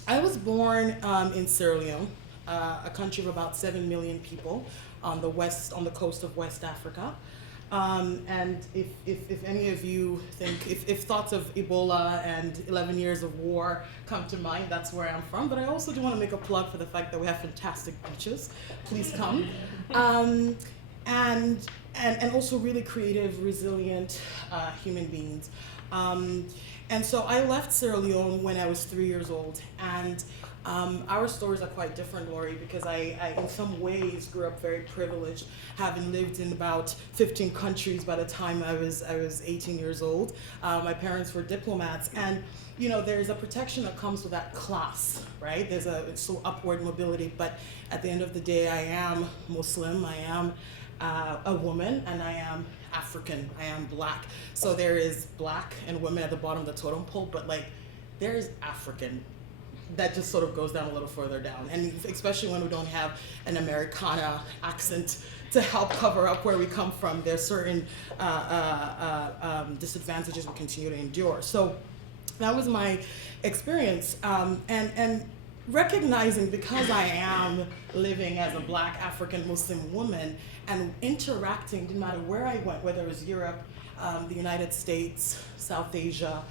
I was born in Sierra Leone, a country of about 7 million people on the coast of West Africa. And if any of you think, if thoughts of Ebola and 11 years of war come to mind, that's where I'm from. But I also do want to make a plug for the fact that we have fantastic beaches. Please come. And also really creative, resilient human beings. And so I left Sierra Leone when I was 3 years old, and our stories are quite different, Lori, because I in some ways grew up very privileged, having lived in about 15 countries by the time I was 18 years old. My parents were diplomats, and you know, there's a protection that comes with that class, right? There's so upward mobility, but at the end of the day, I am Muslim, I am a woman, and I am African, I am Black. So there is Black and women at the bottom of the totem pole, but like there is African that just sort of goes down a little further down. And especially when we don't have an Americana accent to help cover up where we come from, there's certain disadvantages we continue to endure. So that was my experience. And recognizing, because I am living as a Black African Muslim woman and interacting, no matter where I went, whether it was Europe, the United States, South Asia,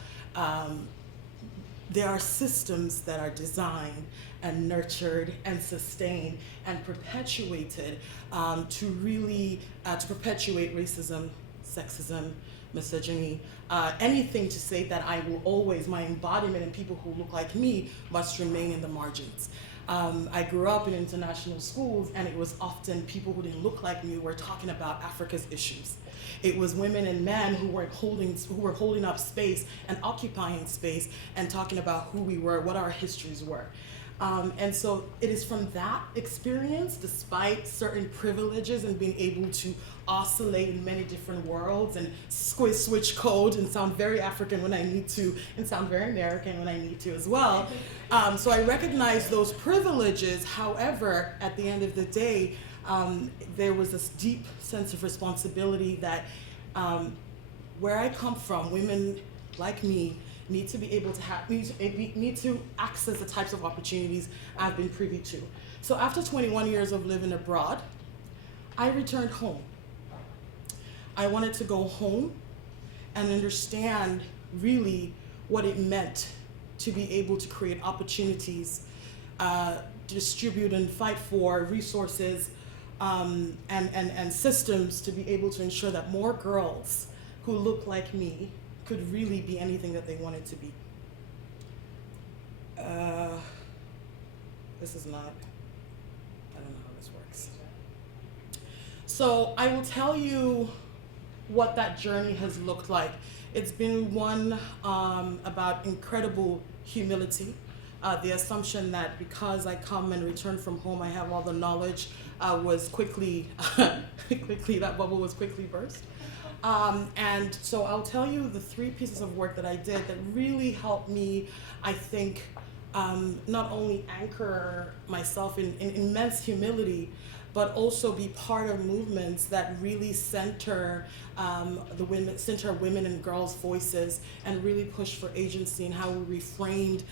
there are systems that are designed and nurtured and sustained and perpetuated to really to perpetuate racism, sexism, misogyny, anything to say that I will always, my embodiment and people who look like me must remain in the margins. I grew up in international schools, and it was often people who didn't look like me who were talking about Africa's issues. It was women and men who were holding up space and occupying space and talking about who we were, what our histories were. And so it is from that experience, despite certain privileges and being able to oscillate in many different worlds and switch code and sound very African when I need to and sound very American when I need to as well. So I recognize those privileges. However, at the end of the day, there was this deep sense of responsibility that where I come from, women like me need to be able to need to access the types of opportunities I've been privy to. So after 21 years of living abroad, I returned home. I wanted to go home and understand really what it meant to be able to create opportunities, distribute and fight for resources and systems to be able to ensure that more girls who look like me could really be anything that they wanted to be. This is not, I don't know how this works. So I will tell you what that journey has looked like. It's been one about incredible humility. The assumption that because I come and return from home, I have all the knowledge was quickly, that bubble was quickly burst. And so I'll tell you the 3 pieces of work that I did that really helped me, I think, not only anchor myself in immense humility, but also be part of movements that really center women and girls' voices and really push for agency and how we reframed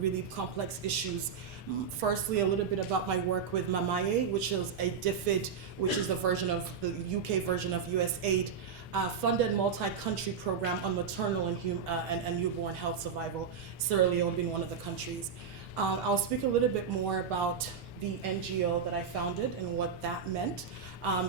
really complex issues. Firstly, a little bit about my work with Mamaye, which is a DFID, which is the UK version of USAID, funded multi-country program on maternal and newborn health survival, Sierra Leone being one of the countries. I'll speak a little bit more about the NGO that I founded and what that meant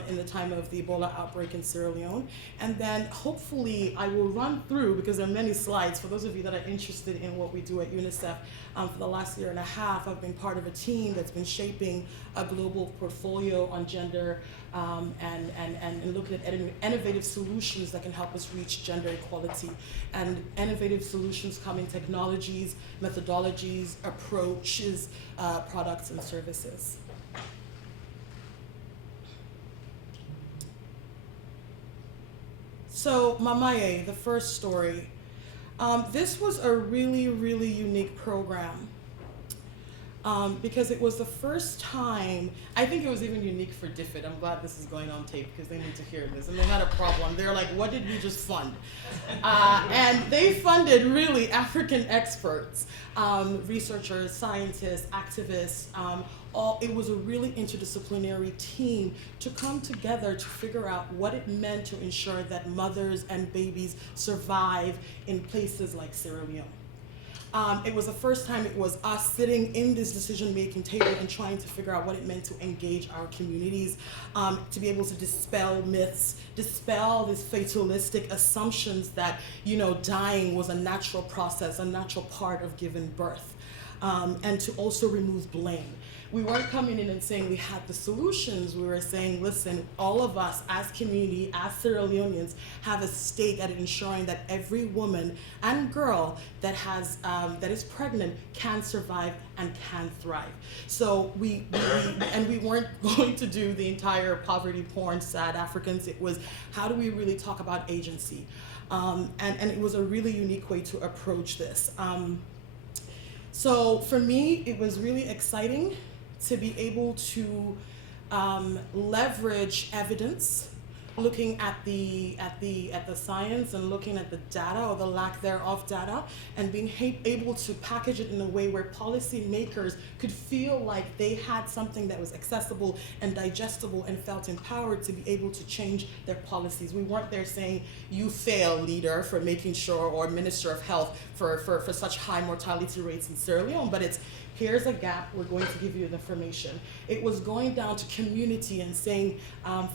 in the time of the Ebola outbreak in Sierra Leone. And then hopefully I will run through, because there are many slides, for those of you that are interested in what we do at UNICEF. For the last 1.5 years, I've been part of a team that's been shaping a global portfolio on gender and looking at innovative solutions that can help us reach gender equality. And innovative solutions come in technologies, methodologies, approaches, products, and services. So Mamaye, the first story. This was a really, really unique program. Because it was the first time, I think it was even unique for DFID. I'm glad this is going on tape because they need to hear this. And they had a problem. They're like, what did we just fund? And they funded really African experts, researchers, scientists, activists. It was a really interdisciplinary team to come together to figure out what it meant to ensure that mothers and babies survive in places like Sierra Leone. It was the first time it was us sitting in this decision-making table and trying to figure out what it meant to engage our communities, to be able to dispel myths, dispel these fatalistic assumptions that, dying was a natural process, a natural part of giving birth, and to also remove blame. We weren't coming in and saying we had the solutions. We were saying, listen, all of us as community, as Sierra Leoneans, have a stake at ensuring that every woman and girl that is pregnant can survive and can thrive. So we weren't going to do the entire poverty porn, sad Africans. It was, how do we really talk about agency? And it was a really unique way to approach this. So for me, it was really exciting to be able to leverage evidence, looking at the science and looking at the data or the lack thereof data, and being able to package it in a way where policymakers could feel like they had something that was accessible and digestible and felt empowered to be able to change their policies. We weren't there saying, you fail, leader, for making sure, or Minister of Health, for such high mortality rates in Sierra Leone, but it's, here's a gap, we're going to give you the information. It was going down to community and saying,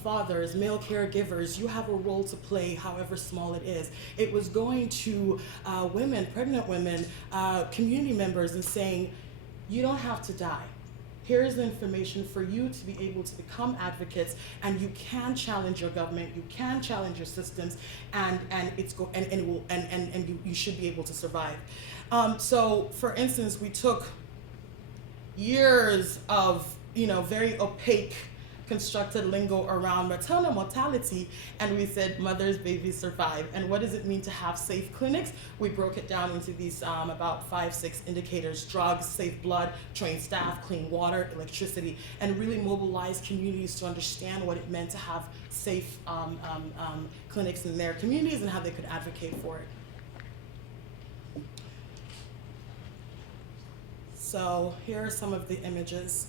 fathers, male caregivers, you have a role to play, however small it is. It was going to women, pregnant women, community members, and saying, you don't have to die. Here's the information for you to be able to become advocates, and you can challenge your government, you can challenge your systems, and you should be able to survive. So, for instance, we took years of very opaque constructed lingo around maternal mortality, and we said mothers, babies survive. And what does it mean to have safe clinics? We broke it down into these about 5-6 indicators: drugs, safe blood, trained staff, clean water, electricity, and really mobilize communities to understand what it meant to have safe clinics in their communities and how they could advocate for it. So here are some of the images.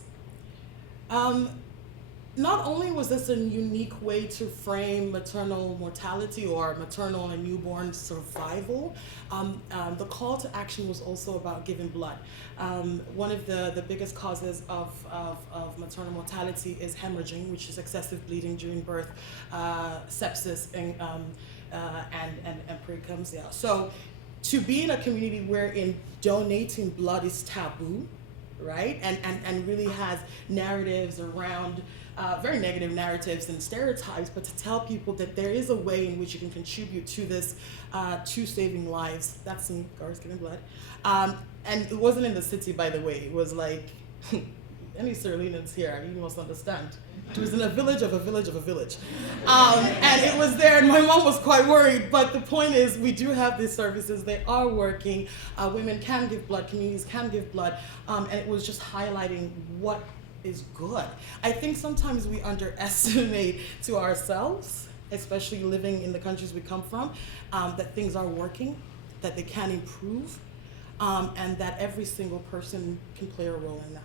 Not only was this a unique way to frame maternal mortality or maternal and newborn survival, the call to action was also about giving blood. One of the biggest causes of maternal mortality is hemorrhaging, which is excessive bleeding during birth, sepsis, and preeclampsia. So to be in a community wherein donating blood is taboo, right? And really has narratives around, very negative narratives and stereotypes, but to tell people that there is a way in which you can contribute to this, to saving lives. That's me, Gar's giving blood. And it wasn't in the city, by the way. It was like, any Sierra Leoneans here, you must understand. It was in a village of a village of a village. And it was there, and my mom was quite worried, but the point is, we do have these services, they are working, women can give blood, communities can give blood, and it was just highlighting what is good. I think sometimes we underestimate to ourselves, especially living in the countries we come from, that things are working, that they can improve, and that every single person can play a role in that.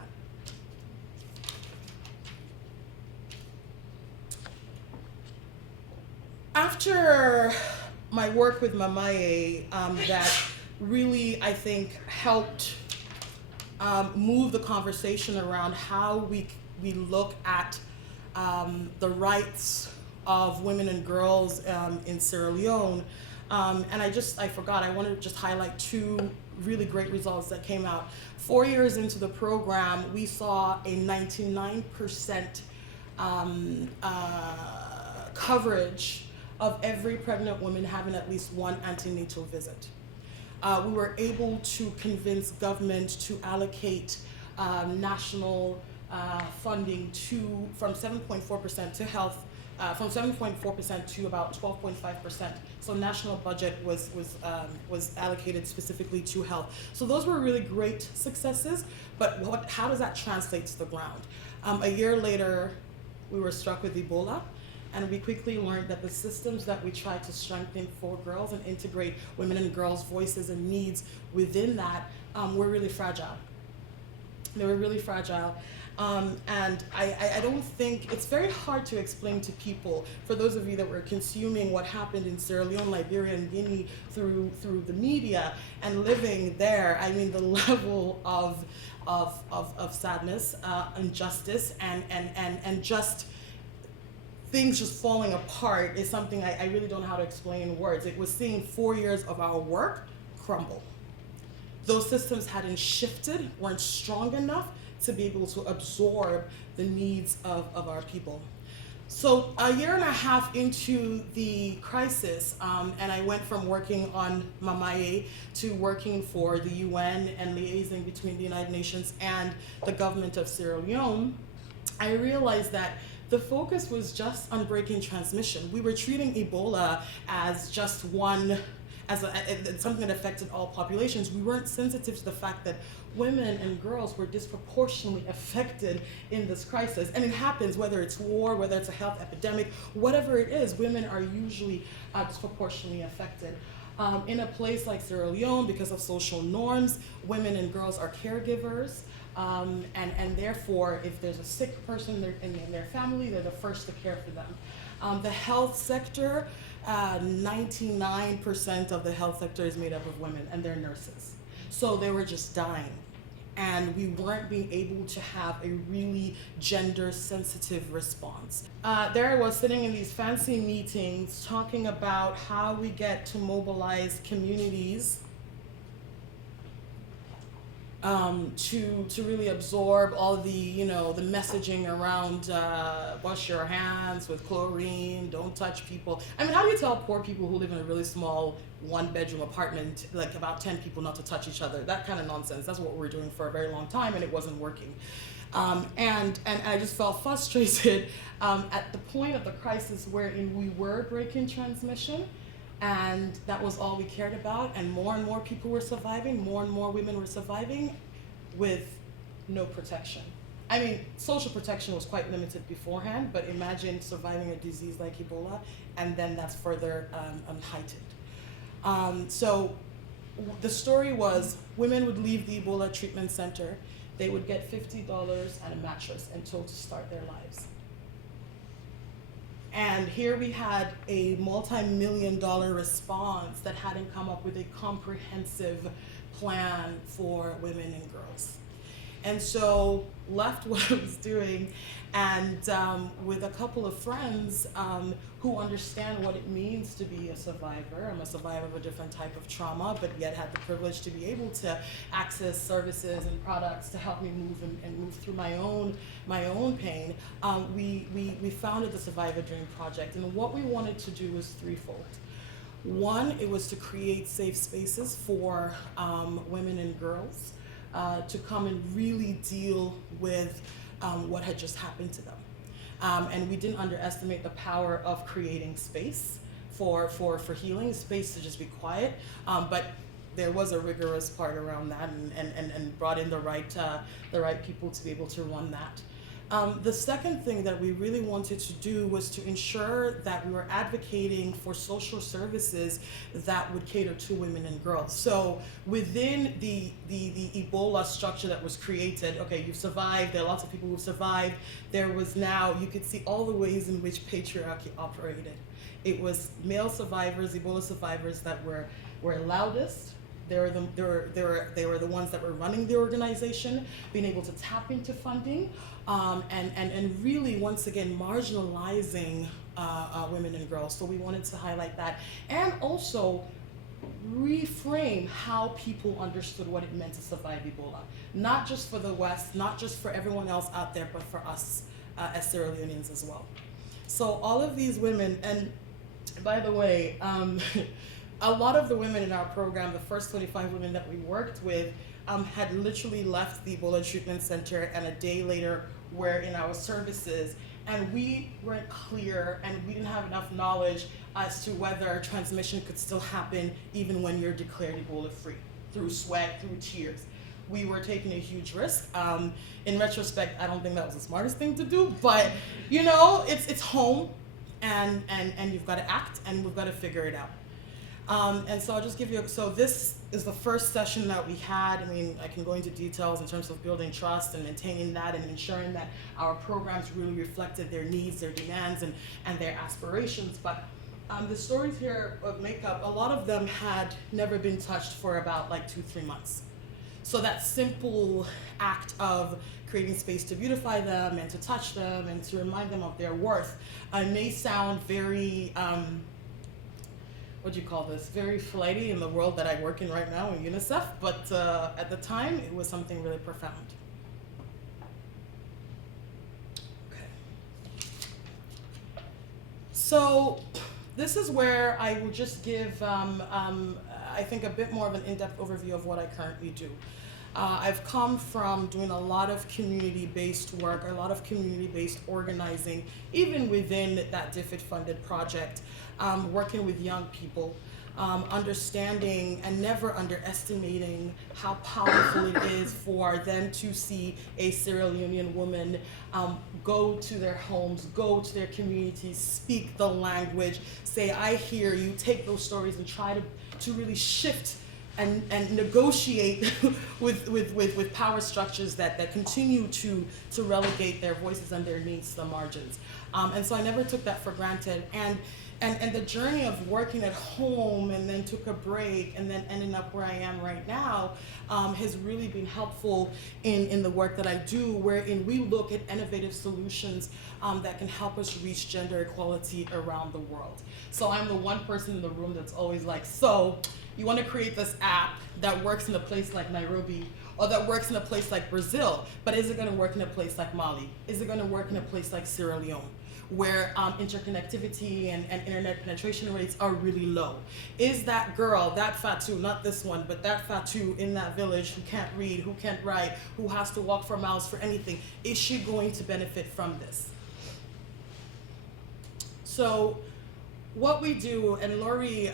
After my work with Mamaye, that really, I think, helped move the conversation around how we look at the rights of women and girls in Sierra Leone. And I forgot, I wanted to just highlight two really great results that came out. 4 years into the program, we saw a 99% coverage of every pregnant woman having at least one antenatal visit. We were able to convince government to allocate national funding from 7.4% to health from 7.4% to about 12.5%. So national budget was allocated specifically to health. So those were really great successes, but how does that translate to the ground? A year later, we were struck with Ebola, and we quickly learned that the systems that we tried to strengthen for girls and integrate women and girls' voices and needs within that were really fragile. They were really fragile. And I don't think, it's very hard to explain to people, for those of you that were consuming what happened in Sierra Leone, Liberia, and Guinea through the media and living there. I mean, the level of sadness, injustice, and just things just falling apart is something I really don't know how to explain in words. It was seeing 4 years of our work crumble. Those systems hadn't shifted, weren't strong enough to be able to absorb the needs of our people. So a year and a half into the crisis, and I went from working on Mamaye to working for the UN and liaising between the United Nations and the government of Sierra Leone, I realized that the focus was just on breaking transmission. We were treating Ebola as just one, as something that affected all populations. We weren't sensitive to the fact that women and girls were disproportionately affected in this crisis. And it happens, whether it's war, whether it's a health epidemic, whatever it is, women are usually disproportionately affected. In a place like Sierra Leone, because of social norms, women and girls are caregivers. And therefore, if there's a sick person in their family, they're the first to care for them. The health sector, 99% of the health sector is made up of women, and they're nurses. So they were just dying. And we weren't being able to have a really gender-sensitive response. There I was sitting in these fancy meetings talking about how we get to mobilize communities to really absorb all the the messaging around wash your hands with chlorine, don't touch people. I mean, how do you tell poor people who live in a really small one-bedroom apartment, like about 10 people, not to touch each other? That kind of nonsense. That's what we were doing for a very long time, and it wasn't working. And I just felt frustrated at the point of the crisis wherein we were breaking transmission. And that was all we cared about, and more people were surviving, more and more women were surviving with no protection. I mean, social protection was quite limited beforehand, but imagine surviving a disease like Ebola, and then that's further heightened. So the story was, women would leave the Ebola treatment center, they would get $50 and a mattress and told to start their lives. And here we had a multi-million-dollar response that hadn't come up with a comprehensive plan for women and girls. And so left what I was doing, and with a couple of friends who understand what it means to be a survivor. I'm a survivor of a different type of trauma, but yet had the privilege to be able to access services and products to help me move and move through my own pain. We founded the Survivor Dream Project, and what we wanted to do was threefold. One, it was to create safe spaces for women and girls to come and really deal with what had just happened to them. And we didn't underestimate the power of creating space for healing, space to just be quiet. But there was a rigorous part around that, and brought in the right people to be able to run that. The second thing that we really wanted to do was to ensure that we were advocating for social services that would cater to women and girls. So within the Ebola structure that was created, okay, you've survived, there are lots of people who've survived, there was now, you could see all the ways in which patriarchy operated. It was male survivors, Ebola survivors, that were loudest. They were the ones that were running the organization, being able to tap into funding, and really, once again, marginalizing women and girls. So we wanted to highlight that, and also reframe how people understood what it meant to survive Ebola. Not just for the West, not just for everyone else out there, but for us as Sierra Leoneans as well. So all of these women, and by the way, a lot of the women in our program, the first 25 women that we worked with, had literally left the Ebola treatment center, and a day later were in our services, and we weren't clear, and we didn't have enough knowledge as to whether transmission could still happen even when you're declared Ebola free, through sweat, through tears. We were taking a huge risk. In retrospect, I don't think that was the smartest thing to do, but you know, it's home, and you've got to act, and we've got to figure it out. And so I'll just give you, so this is the first session that we had. I mean, I can go into details in terms of building trust and maintaining that and ensuring that our programs really reflected their needs, their demands, and their aspirations. But the stories here of makeup, a lot of them had never been touched for about like 2-3 months. So that simple act of creating space to beautify them and to touch them and to remind them of their worth may sound very, what do you call this, very flighty in the world that I work in right now in UNICEF, but at the time it was something really profound. Okay. So this is where I will just give, I think, a bit more of an in-depth overview of what I currently do. I've come from doing a lot of community-based work, a lot of community-based organizing, even within that DFID-funded project, working with young people, understanding and never underestimating how powerful it is for them to see a Sierra Leonean woman go to their homes, go to their communities, speak the language, say, I hear you, take those stories and try to really shift and negotiate with power structures that continue to relegate their voices and their needs to the margins. And so I never took that for granted. And the journey of working at home and then took a break and then ending up where I am right now has really been helpful in the work that I do, wherein we look at innovative solutions that can help us reach gender equality around the world. So I'm the one person in the room that's always like, so you want to create this app that works in a place like Nairobi or that works in a place like Brazil, but is it going to work in a place like Mali? Is it going to work in a place like Sierra Leone, where interconnectivity and internet penetration rates are really low? Is that girl, that Fatu, not this one, but that Fatu in that village who can't read, who can't write, who has to walk for miles for anything, is she going to benefit from this? So what we do, and Lori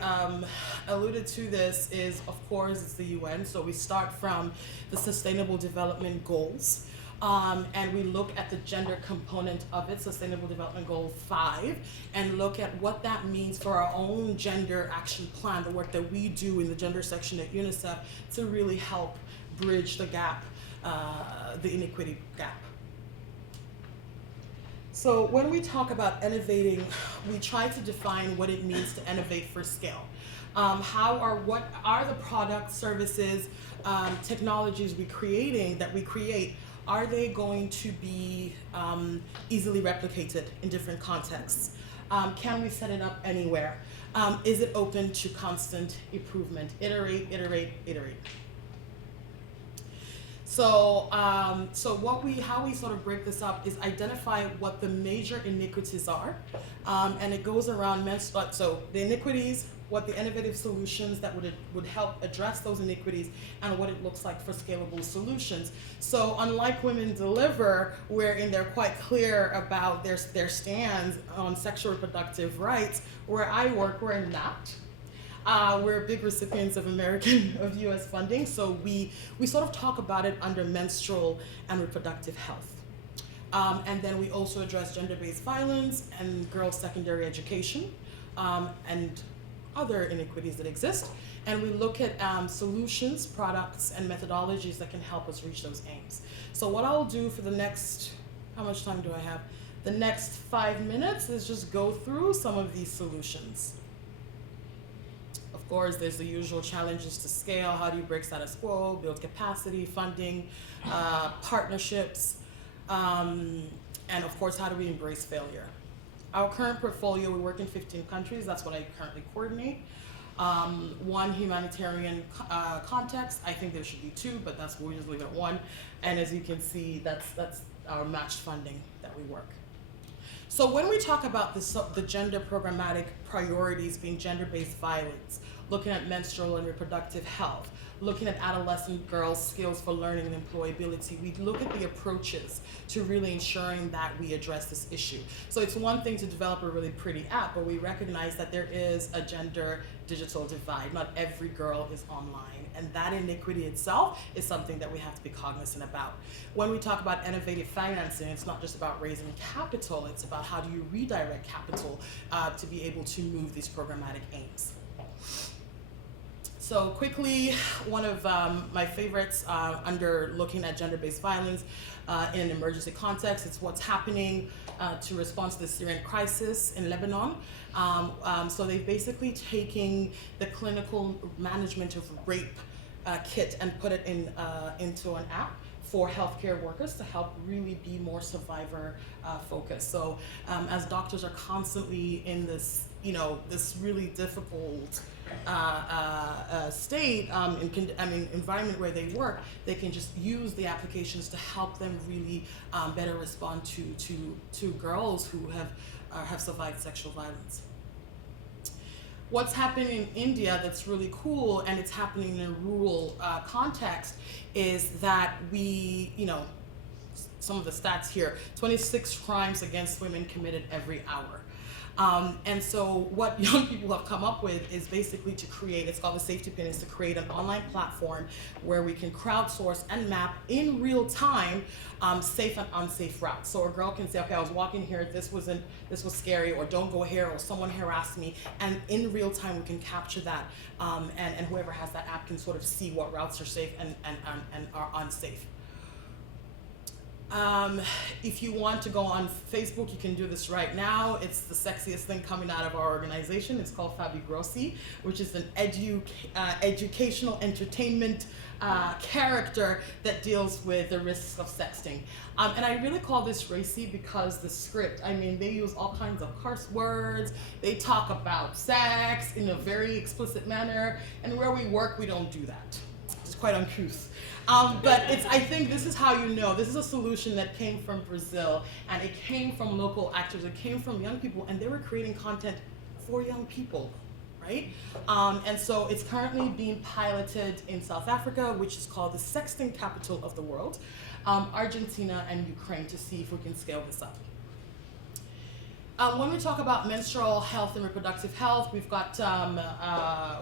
alluded to this, is of course it's the UN. So we start from the Sustainable Development Goals. And we look at the gender component of it, Sustainable Development Goal 5, and look at what that means for our own gender action plan, the work that we do in the gender section at UNICEF to really help bridge the gap, the inequity gap. So when we talk about innovating, we try to define what it means to innovate for scale. What are the products, services, technologies we create, are they going to be easily replicated in different contexts? Can we set it up anywhere? Is it open to constant improvement? Iterate, iterate, iterate. So, how we sort of break this up is identify what the major iniquities are, and it goes around so the iniquities, what the innovative solutions that would help address those iniquities, and what it looks like for scalable solutions. So unlike Women Deliver, wherein they're quite clear about their stands on sexual reproductive rights, where I work, we're not. We're big recipients of US funding, so we sort of talk about it under menstrual and reproductive health. And then we also address gender-based violence and girls' secondary education, and other inequities that exist. And we look at solutions, products, and methodologies that can help us reach those aims. So what I'll do for the next, how much time do I have? The next 5 minutes is just go through some of these solutions. Of course, there's the usual challenges to scale. How do you break status quo, build capacity, funding, partnerships, and of course, how do we embrace failure? Our current portfolio, we work in 15 countries. That's what I currently coordinate. One humanitarian context. I think there should be 2, but we'll just leave it at 1. And as you can see, that's our matched funding that we work. So when we talk about the gender programmatic priorities being gender-based violence, looking at menstrual and reproductive health, looking at adolescent girls' skills for learning and employability, we look at the approaches to really ensuring that we address this issue. So it's one thing to develop a really pretty app, but we recognize that there is a gender digital divide. Not every girl is online. And that iniquity itself is something that we have to be cognizant about. When we talk about innovative financing, it's not just about raising capital, it's about how do you redirect capital to be able to move these programmatic aims. So quickly, one of my favorites under looking at gender-based violence in an emergency context, it's what's happening to respond to the Syrian crisis in Lebanon. So they've basically taken the clinical management of rape kit and put it into an app for healthcare workers to help really be more survivor focused. So as doctors are constantly in this, this really difficult state, environment where they work, they can just use the applications to help them really better respond to girls who have survived sexual violence. What's happening in India that's really cool, and it's happening in a rural context, is that we, some of the stats here, 26 crimes against women committed every hour. And so what young people have come up with is basically to create, it's called the safety pin, is to create an online platform where we can crowdsource and map in real time safe and unsafe routes. So a girl can say, okay, I was walking here, this was scary, or don't go here, or someone harassed me, and in real time we can capture that, and whoever has that app can sort of see what routes are safe and are unsafe. If you want to go on Facebook, you can do this right now. It's the sexiest thing coming out of our organization. It's called Fabi Grossi, which is an educational entertainment character that deals with the risks of sexting. And I really call this racy because the script, they use all kinds of curse words. They talk about sex in a very explicit manner. And where we work, we don't do that. It's quite uncouth. But I think this is how this is a solution that came from Brazil, and it came from local actors, it came from young people, and they were creating content for young people, right? And so it's currently being piloted in South Africa, which is called the sexting capital of the world, Argentina and Ukraine, to see if we can scale this up. When we talk about menstrual health and reproductive health, we've got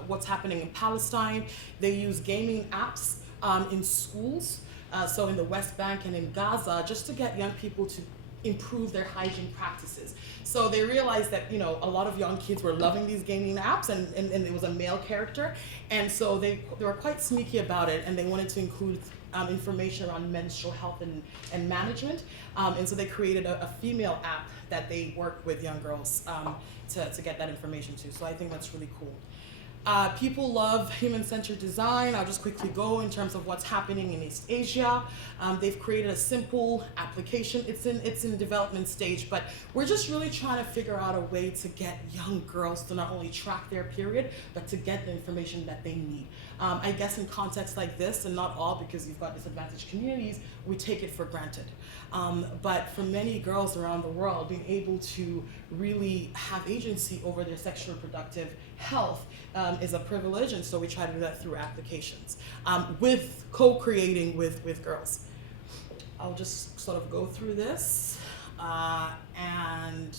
what's happening in Palestine. They use gaming apps in schools, so in the West Bank and in Gaza, just to get young people to improve their hygiene practices. So they realized that a lot of young kids were loving these gaming apps, and it was a male character, and so they were quite sneaky about it, and they wanted to include information around menstrual health and management, and so they created a female app that they work with young girls to get that information to. So I think that's really cool. People love human-centered design. I'll just quickly go in terms of what's happening in East Asia. They've created a simple application. It's in development stage, but we're just really trying to figure out a way to get young girls to not only track their period, but to get the information that they need. I guess in contexts like this, and not all because you've got disadvantaged communities, we take it for granted. But for many girls around the world, being able to really have agency over their sexual reproductive health is a privilege, and so we try to do that through applications, with co-creating with girls. I'll just sort of go through this, and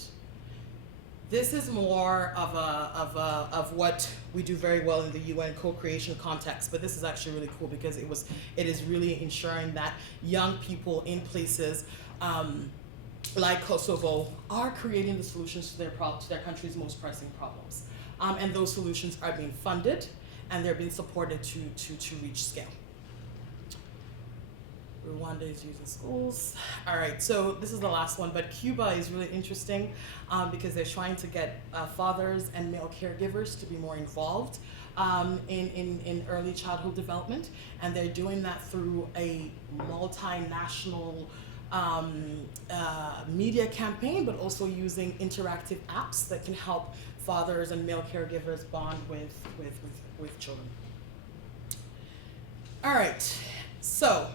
this is more of what we do very well in the UN co-creation context, but this is actually really cool because it is really ensuring that young people in places like Kosovo are creating the solutions to their country's most pressing problems. And those solutions are being funded, and they're being supported to reach scale. Rwanda is using schools. All right, so this is the last one, but Cuba is really interesting because they're trying to get fathers and male caregivers to be more involved in early childhood development, and they're doing that through a multinational media campaign, but also using interactive apps that can help fathers and male caregivers bond with children. All right, so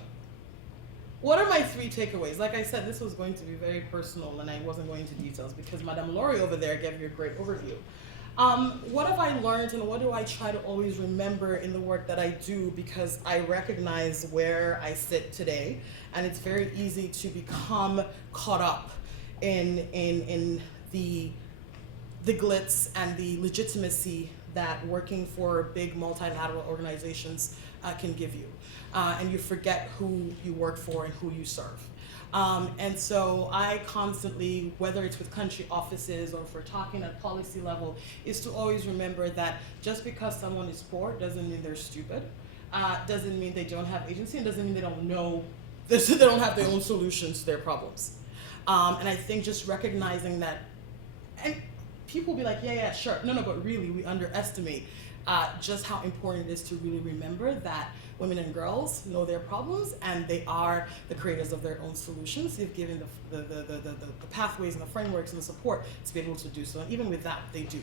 what are my 3 takeaways? Like I said, this was going to be very personal, and I wasn't going into details because Madame Laurie over there gave you a great overview. What have I learned and what do I try to always remember in the work that I do, because I recognize where I sit today, and it's very easy to become caught up in the glitz and the legitimacy that working for big multilateral organizations can give you. And you forget who you work for and who you serve. And so I constantly, whether it's with country offices or if we're talking at policy level, is to always remember that just because someone is poor doesn't mean they're stupid, doesn't mean they don't have agency, and doesn't mean they don't know, they don't have their own solutions to their problems. And I think just recognizing that, and people will be like, yeah, sure. No, but really we underestimate just how important it is to really remember that women and girls know their problems, and they are the creators of their own solutions. They've given the pathways and the frameworks and the support to be able to do so, and even with that, they do.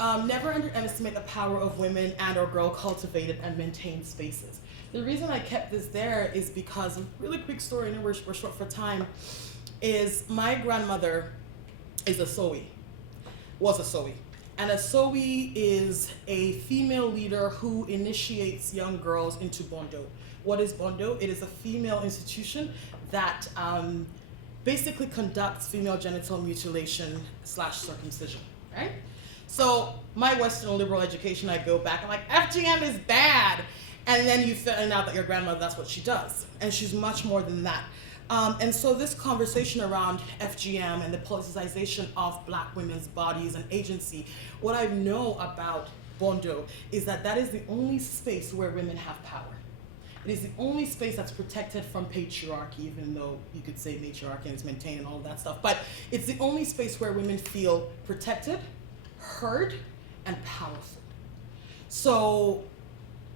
Never underestimate the power of women and or girl cultivated and maintained spaces. The reason I kept this there is because, a really quick story, and we're short for time, is my grandmother is a Sowi, was a Sowi. And a Sowi is a female leader who initiates young girls into Bondo. What is Bondo? It is a female institution that basically conducts female genital mutilation / circumcision, right? So my Western liberal education, I go back, I'm like, FGM is bad. And then you find out that your grandmother, that's what she does. And she's much more than that. And so this conversation around FGM and the politicization of Black women's bodies and agency, what I know about Bondo is that that is the only space where women have power. It is the only space that's protected from patriarchy, even though you could say matriarchy is maintained and all of that stuff. But it's the only space where women feel protected, heard, and powerful. So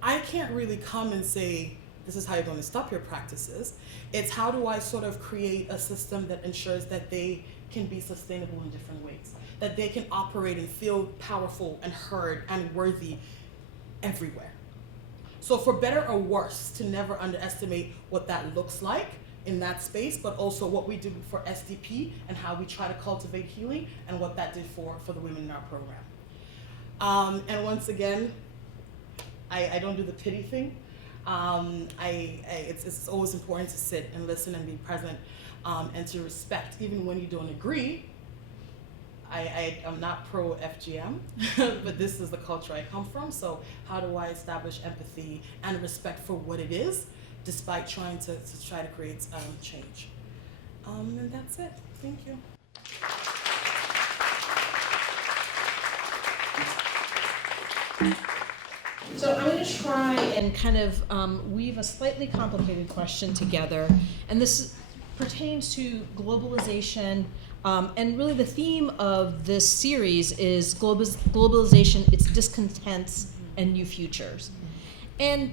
I can't really come and say, this is how you're going to stop your practices. It's how do I sort of create a system that ensures that they can be sustainable in different ways, that they can operate and feel powerful and heard and worthy everywhere. So for better or worse, to never underestimate what that looks like in that space, but also what we do for SDP and how we try to cultivate healing and what that did for the women in our program. And once again, I don't do the pity thing. It's always important to sit and listen and be present, and to respect, even when you don't agree. I'm not pro FGM, but this is the culture I come from, so how do I establish empathy and respect for what it is, despite trying to create change? And that's it. Thank you. So I'm going to try and kind of weave a slightly complicated question together, and this pertains to globalization, and really the theme of this series is globalization, its discontents, and new futures. And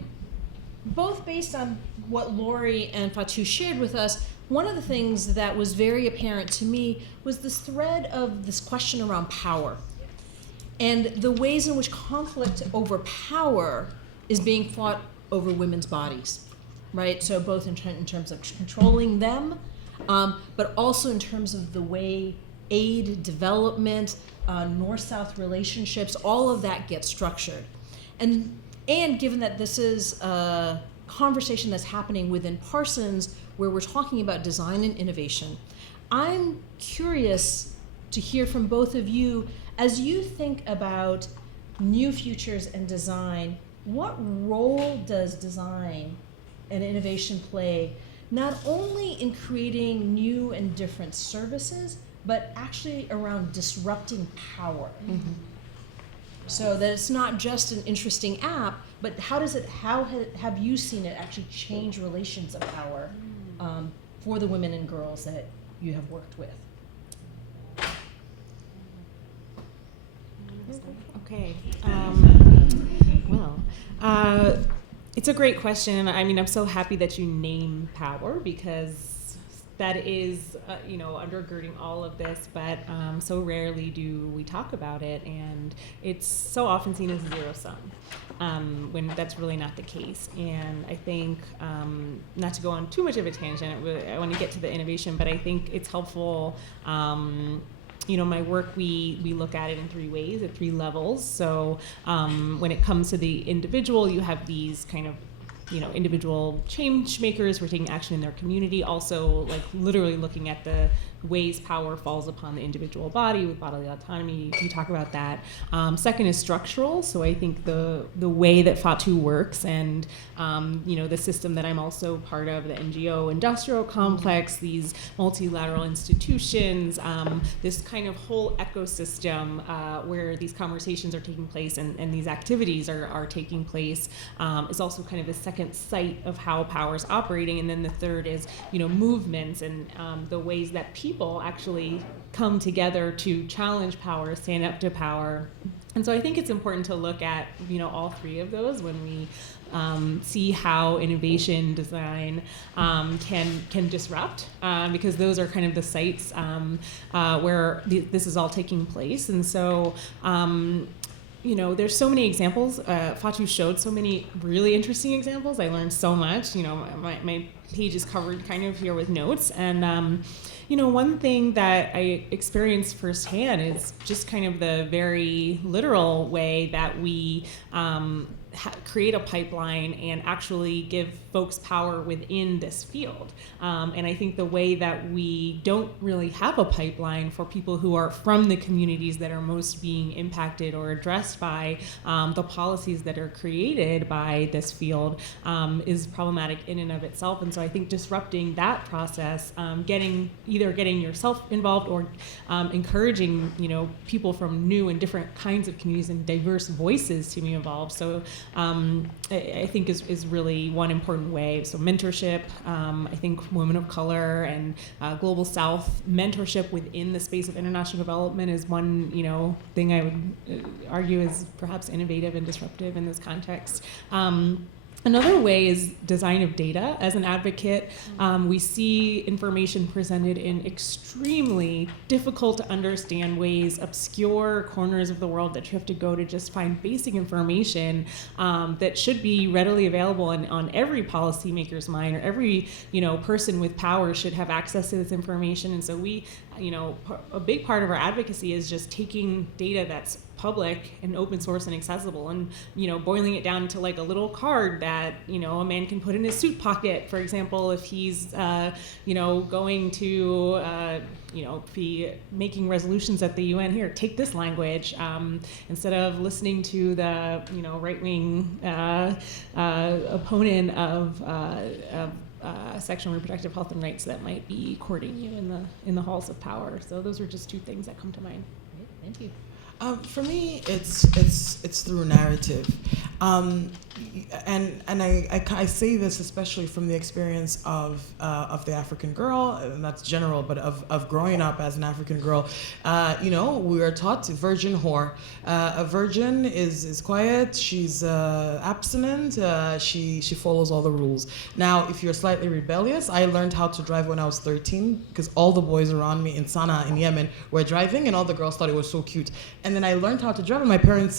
both based on what Lori and Fatou shared with us, one of the things that was very apparent to me was this thread of this question around power, and the ways in which conflict over power is being fought over women's bodies, right? So both in terms of controlling them, but also in terms of the way aid, development, north-south relationships, all of that gets structured. And given that this is a conversation that's happening within Parsons, where we're talking about design and innovation, I'm curious to hear from both of you. As you think about new futures and design, what role does design and innovation play, not only in creating new and different services, but actually around disrupting power? Mm-hmm. So that it's not just an interesting app, but how have you seen it actually change relations of power for the women and girls that you have worked with? Okay. It's a great question. I mean, I'm so happy that you name power, because that is, undergirding all of this, but so rarely do we talk about it, and it's so often seen as zero sum, when that's really not the case. And I think, not to go on too much of a tangent, I want to get to the innovation, but I think it's helpful my work, we look at it in 3 ways, at 3 levels. So when it comes to the individual, you have these kind of individual change makers who are taking action in their community, also like literally looking at the ways power falls upon the individual body with bodily autonomy. You talk about that. Second is structural. So I think the way that FATU works and, the system that I'm also part of, the NGO industrial complex, these multilateral institutions, this kind of whole ecosystem where these conversations are taking place and these activities are taking place is also kind of the second site of how power is operating. And then the third is, movements and the ways that people actually come together to challenge power, stand up to power. And so I think it's important to look at, all 3 of those when we see how innovation design can disrupt, because those are kind of the sites where this is all taking place. And so there's so many examples. Fatu showed so many really interesting examples. I learned so much. My page is covered kind of here with notes. And, one thing that I experienced firsthand is just kind of the very literal way that we create a pipeline and actually give folks power within this field. And I think the way that we don't really have a pipeline for people who are from the communities that are most being impacted or addressed by the policies that are created by this field is problematic in and of itself. And so I think disrupting that process, getting yourself involved or encouraging, people from new and different kinds of communities and diverse voices to be involved. So I think is really one important way. So mentorship, I think women of color and Global South mentorship within the space of international development is one, thing I would argue is perhaps innovative and disruptive in this context. Another way is design of data. As an advocate, we see information presented in extremely difficult to understand ways, obscure corners of the world that you have to go to just find basic information that should be readily available on every policymaker's mind, or every person with power should have access to this information. And so we, a big part of our advocacy is just taking data that's public and open source and accessible and boiling it down to like a little card that a man can put in his suit pocket, for example, if he's going to be making resolutions at the UN. Here, take this language, instead of listening to the right-wing opponent of sexual and reproductive health and rights that might be courting you in the halls of power. So those are just 2 things that come to mind. Great, thank you. For me, it's through narrative, and I say this especially from the experience of the African girl, and that's general, but of growing up as an African girl. We are taught virgin whore. A virgin is quiet. She's abstinent. She follows all the rules. Now, if you're slightly rebellious, I learned how to drive when I was 13 because all the boys around me in Sana'a in Yemen were driving, and all the girls thought it was so cute. And then I learned how to drive, and my parents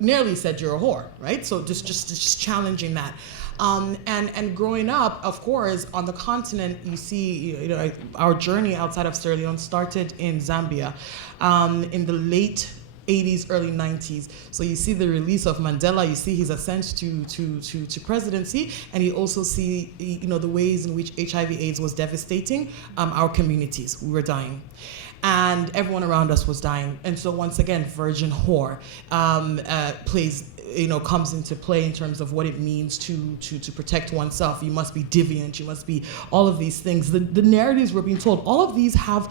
nearly said you're a whore, right? So just challenging that. And growing up, of course, on the continent, you see, our journey outside of Sierra Leone started in Zambia, in the late 80s, early 90s. So you see the release of Mandela, you see his ascent to presidency, and you also see, the ways in which HIV/AIDS was devastating our communities. We were dying. And everyone around us was dying. And so once again, virgin whore comes into play in terms of what it means to protect oneself. You must be deviant, you must be all of these things. The narratives we're being told, all of these have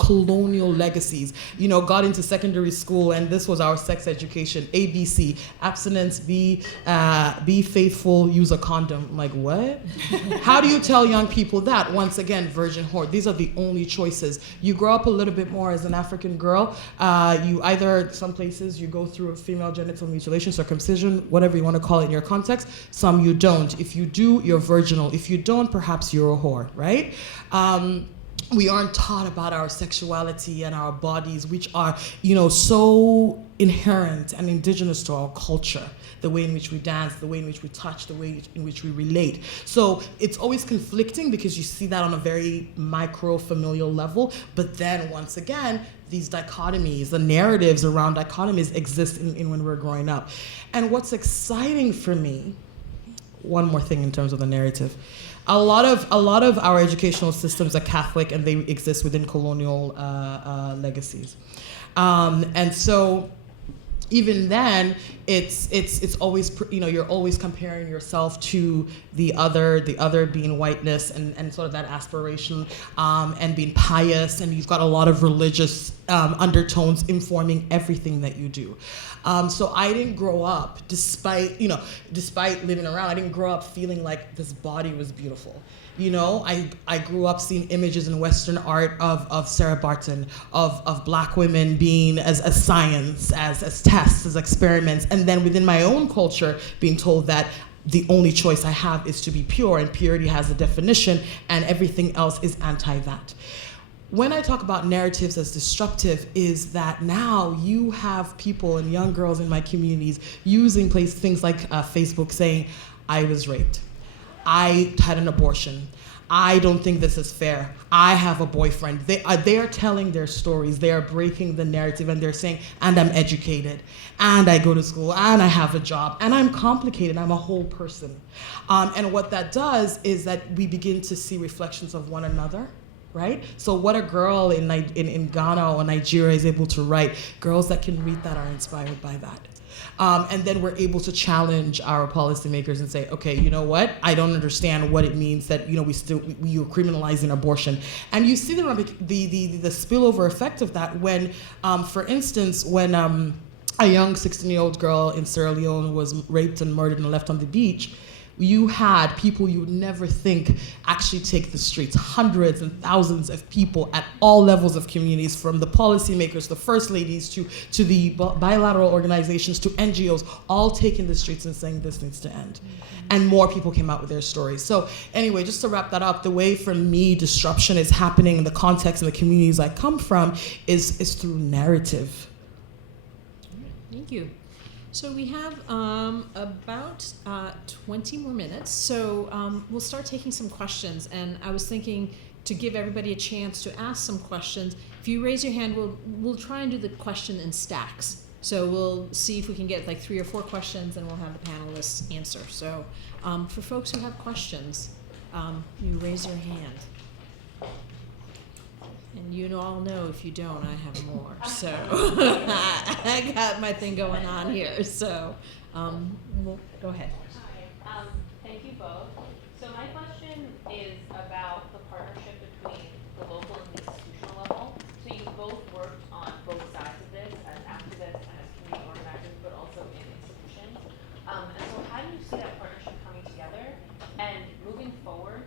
colonial legacies. Got into secondary school, and this was our sex education, ABC, abstinence, be faithful, use a condom. I'm like, what? How do you tell young people that? Once again, virgin whore. These are the only choices. You grow up a little bit more as an African girl. You either, some places you go through a female genital mutilation, circumcision, whatever you want to call it in your context. Some you don't. If you do, you're virginal. If you don't, perhaps you're a whore, right? we aren't taught about our sexuality and our bodies, which are, you know, so inherent and indigenous to our culture. The way in which we dance, the way in which we touch, the way in which we relate. So it's always conflicting because you see that on a very micro familial level. But then once again, these dichotomies, the narratives around dichotomies exist in when we're growing up. And what's exciting for me, one more thing in terms of the narrative, a lot of our educational systems are Catholic and they exist within colonial legacies, and so even then, it's always, you know, you're always comparing yourself to the other being whiteness and sort of that aspiration, and being pious, and you've got a lot of religious undertones informing everything that you do. So I didn't grow up, despite living around, I didn't grow up feeling like this body was beautiful. You know, I grew up seeing images in Western art of Sarah Barton, of Black women being as science, as tests, as experiments, and then within my own culture being told that the only choice I have is to be pure, and purity has a definition, and everything else is anti that. When I talk about narratives as disruptive, is that now you have people and young girls in my communities using things like Facebook saying, I was raped, I had an abortion, I don't think this is fair, I have a boyfriend. They are telling their stories, they are breaking the narrative, and they're saying, and I'm educated, and I go to school, and I have a job, and I'm complicated, I'm a whole person. And what that does is that we begin to see reflections of one another, right? So what a girl in Ghana or Nigeria is able to write, girls that can read that are inspired by that. And then we're able to challenge our policymakers and say, okay, you know what? I don't understand what it means that, you know, you're criminalizing abortion. And you see the spillover effect of that when, for instance, when a young 16-year-old girl in Sierra Leone was raped and murdered and left on the beach, you had people you would never think actually take the streets, hundreds and thousands of people at all levels of communities, from the policymakers, the first ladies, to the bilateral organizations, to NGOs, all taking the streets and saying this needs to end. Mm-hmm. And more people came out with their stories. So anyway, just to wrap that up, the way for me disruption is happening in the context and the communities I come from is through narrative. Thank you. So we have about 20 more minutes, so we'll start taking some questions, and I was thinking to give everybody a chance to ask some questions. If you raise your hand, we'll try and do the question in stacks. So we'll see if we can get like 3 or 4 questions, and we'll have the panelists answer. So for folks who have questions, you raise your hand. And you all know if you don't, I have more. So I got my thing going on here. So go ahead. Hi. Thank you both. So my question is about the partnership between the local and the institutional level. So you both worked on both sides of this as activists and as community organizers, but also in institutions. And so how do you see that partnership coming together? And moving forward,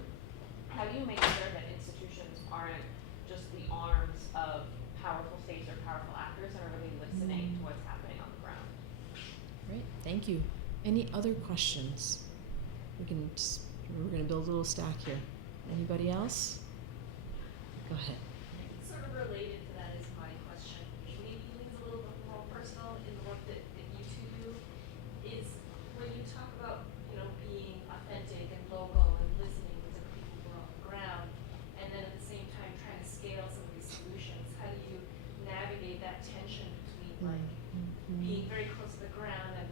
how do you make sure that institutions aren't just the arms of powerful states or powerful actors and are really listening to what's happening on the ground? Great, thank you. Any other questions? We're going to build a little stack here. Anybody else? Go ahead. Sort of related to that is my question, which maybe leans a little bit more personal in the work that you two do, is when you talk about, you know, being authentic and local and listening to the people who are on the ground, and then at the same time trying to scale some of these solutions, how do you navigate that tension between like being very close to the ground and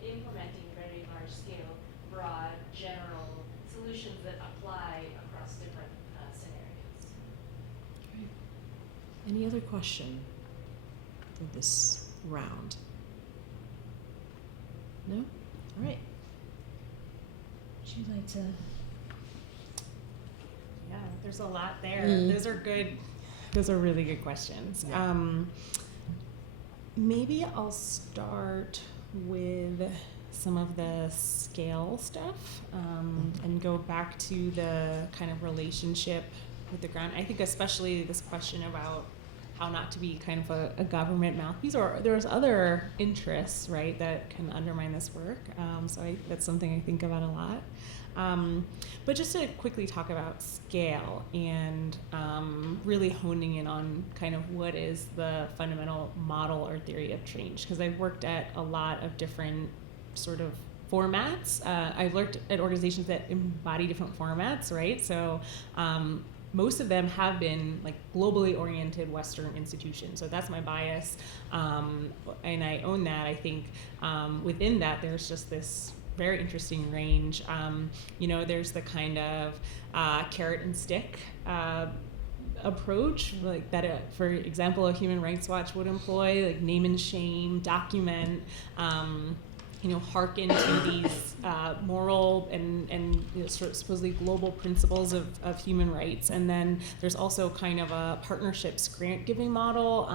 implementing very large scale, broad, general solutions that apply across different scenarios? Great. Any other question for this round? No? All right. Would you like to? Yeah, there's a lot there. Those are good. Those are really good questions. Yeah. Maybe I'll start with some of the scale stuff and go back to the kind of relationship with the ground. I think especially this question about how not to be kind of a government mouthpiece, or there's other interests, right, that can undermine this work. So that's something I think about a lot. But just to quickly talk about scale and really honing in on kind of what is the fundamental model or theory of change, because I've worked at a lot of different sort of formats. I've worked at organizations that embody different formats, right? So most of them have been like globally oriented Western institutions. So that's my bias, and I own that. I think within that there's just this very interesting range. There's the kind of carrot and stick approach, like that, for example, a Human Rights Watch would employ, like name and shame, document, hearken to these moral and sort of supposedly global principles of human rights. And then there's also kind of a partnerships grant giving model.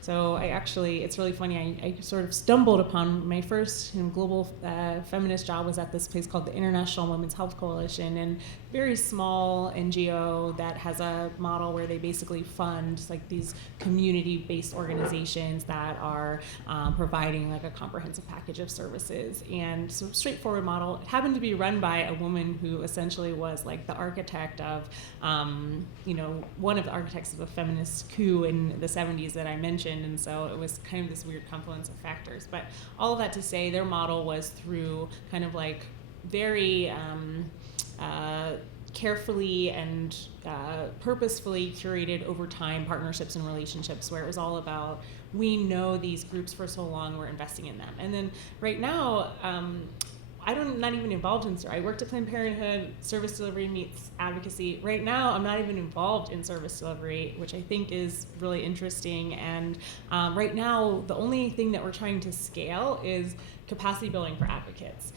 So it's really funny, I sort of stumbled upon my first global feminist job was at this place called the International Women's Health Coalition, and very small NGO that has a model where they basically fund like these community-based organizations that are providing like a comprehensive package of services. And so straightforward model. It happened to be run by a woman who essentially was like the architect of, one of the architects of a feminist coup in the 70s that I mentioned. And so it was kind of this weird confluence of factors. But all of that to say, their model was through kind of like very carefully and purposefully curated over time partnerships and relationships, where it was all about, we know these groups for so long, we're investing in them. And then right now, I'm not even involved in, I worked at Planned Parenthood, service delivery meets advocacy. Right now, I'm not even involved in service delivery, which I think is really interesting. And right now, the only thing that we're trying to scale is capacity building for advocates.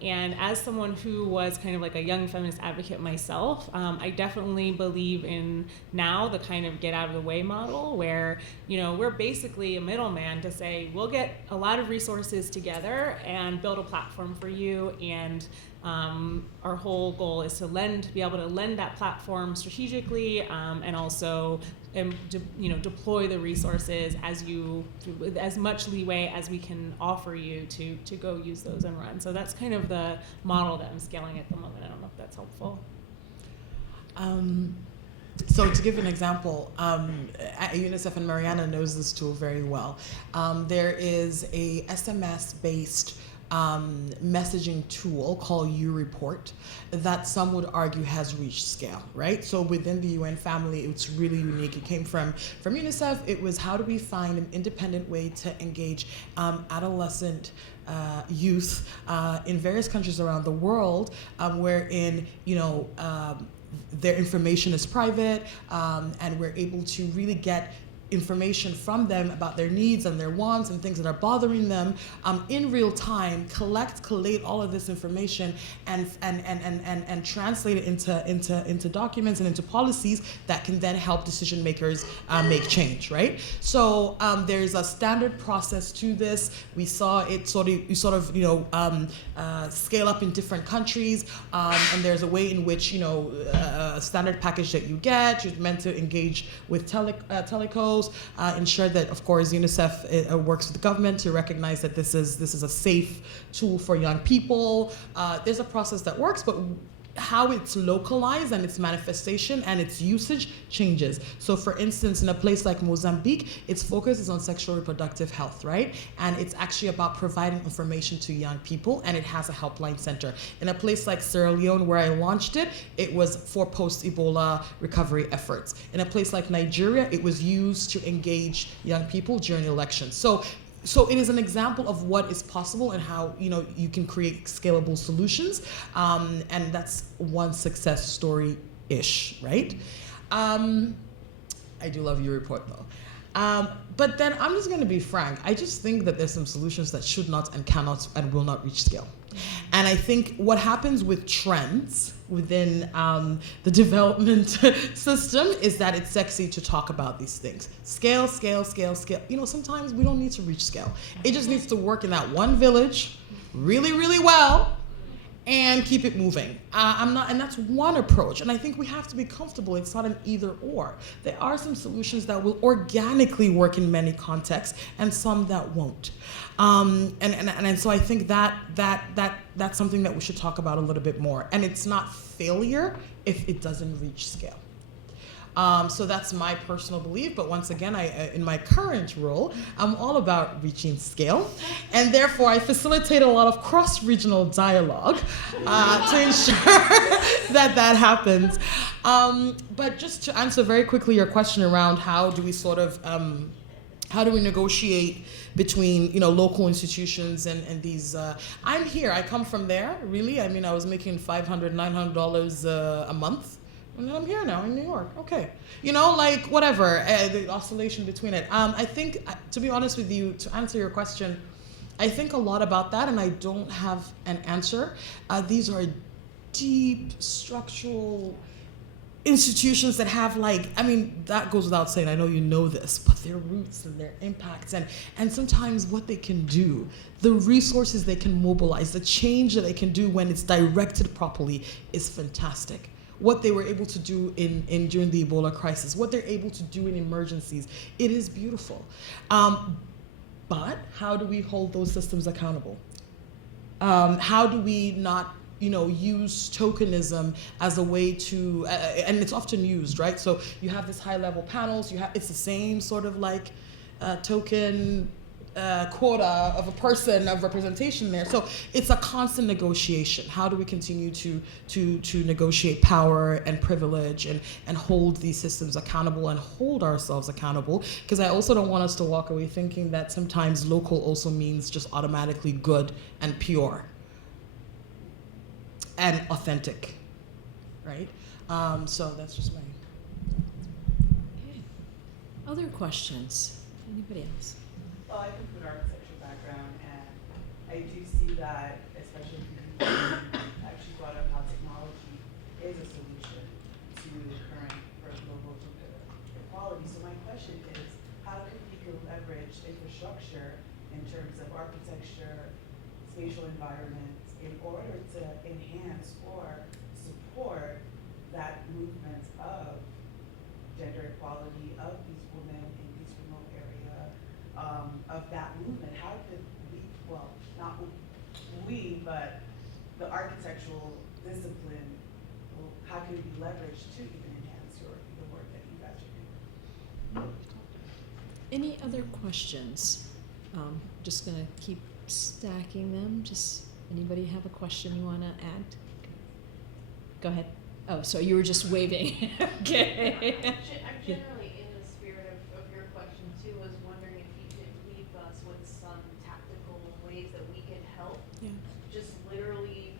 And as someone who was kind of like a young feminist advocate myself, I definitely believe in now the kind of get out of the way model where, we're basically a middleman to say, we'll get a lot of resources together and build a platform for you. And our whole goal is to be able to lend that platform strategically, and also deploy the resources with as much leeway as we can offer you to go use those and run. So that's kind of the model that I'm scaling at the moment. I don't know if that's helpful. So to give an example, at UNICEF, and Mariana knows this tool very well, there is a SMS-based messaging tool called U-Report that some would argue has reached scale, right? So within the UN family, it's really unique. It came from UNICEF. It was, how do we find an independent way to engage adolescent youth in various countries around the world, wherein their information is private, and we're able to really get information from them about their needs and their wants and things that are bothering them in real time, collate all of this information and translate it into documents and into policies that can then help decision makers make change, right? So there's a standard process to this. We saw it sort of scale up in different countries, and there's a way in which a standard package that you get, you're meant to engage with telecos, ensure that, of course, UNICEF works with the government to recognize that this is a safe tool for young people. There's a process that works, but how it's localized and its manifestation and its usage changes. So for instance, in a place like Mozambique, its focus is on sexual reproductive health, right? And it's actually about providing information to young people, and it has a helpline center. In a place like Sierra Leone, where I launched it, it was for post-Ebola recovery efforts. In a place like Nigeria, it was used to engage young people during elections. So it is an example of what is possible and how you can create scalable solutions, and that's one success story-ish, right? I do love your report though. But then I'm just going to be frank. I just think that there's some solutions that should not and cannot and will not reach scale. And I think what happens with trends within the development system is that it's sexy to talk about these things. Scale, scale, scale, scale. Sometimes we don't need to reach scale. It just needs to work in that one village really, really well. and keep it moving. And that's one approach. And I think we have to be comfortable. It's not an either or. There are some solutions that will organically work in many contexts, and some that won't. And so I think that's something that we should talk about a little bit more. And it's not failure if it doesn't reach scale. So that's my personal belief, but once again, in my current role, I'm all about reaching scale, and therefore I facilitate a lot of cross-regional dialogue to ensure that happens. But just to answer very quickly your question around how do we negotiate between local institutions and these, I'm here, I come from there, really. I mean, I was making $500, $900 a month. And I'm here now in New York. Okay. Whatever, the oscillation between it. I think, to be honest with you, to answer your question, I think a lot about that, and I don't have an answer. These are deep structural institutions that have that goes without saying, I know you know this, but their roots and their impacts and sometimes what they can do, the resources they can mobilize, the change that they can do when it's directed properly is fantastic. What they were able to do during the Ebola crisis, what they're able to do in emergencies, it is beautiful. But how do we hold those systems accountable? How do we not, use tokenism as a way to, and it's often used, right? So you have this high-level panels. It's the same sort of token quota of a person of representation there. So it's a constant negotiation. How do we continue to negotiate power and privilege and hold these systems accountable and hold ourselves accountable? Because I also don't want us to walk away thinking that sometimes local also means just automatically good and pure and authentic, right? So that's just my... Okay. Other questions? Anybody else? Well, I come from an architecture background, and I do see that, especially if you actually brought up how technology is a solution to the current global equality. So my question is, how can we leverage infrastructure in terms of architecture, spatial environments, in order to enhance or support that movement of gender equality, of these women in these remote areas, of that movement? How could we, well, not we, but the architectural discipline, how can it be leveraged to even enhance the work that you guys are doing? Any other questions? Just gonna keep stacking them. Just anybody have a question you wanna add? Go ahead. Oh, so you were just waving. Okay. I'm generally in the spirit of your question too, was wondering if you could leave us with some tactical ways that we can help. Yeah. Just literally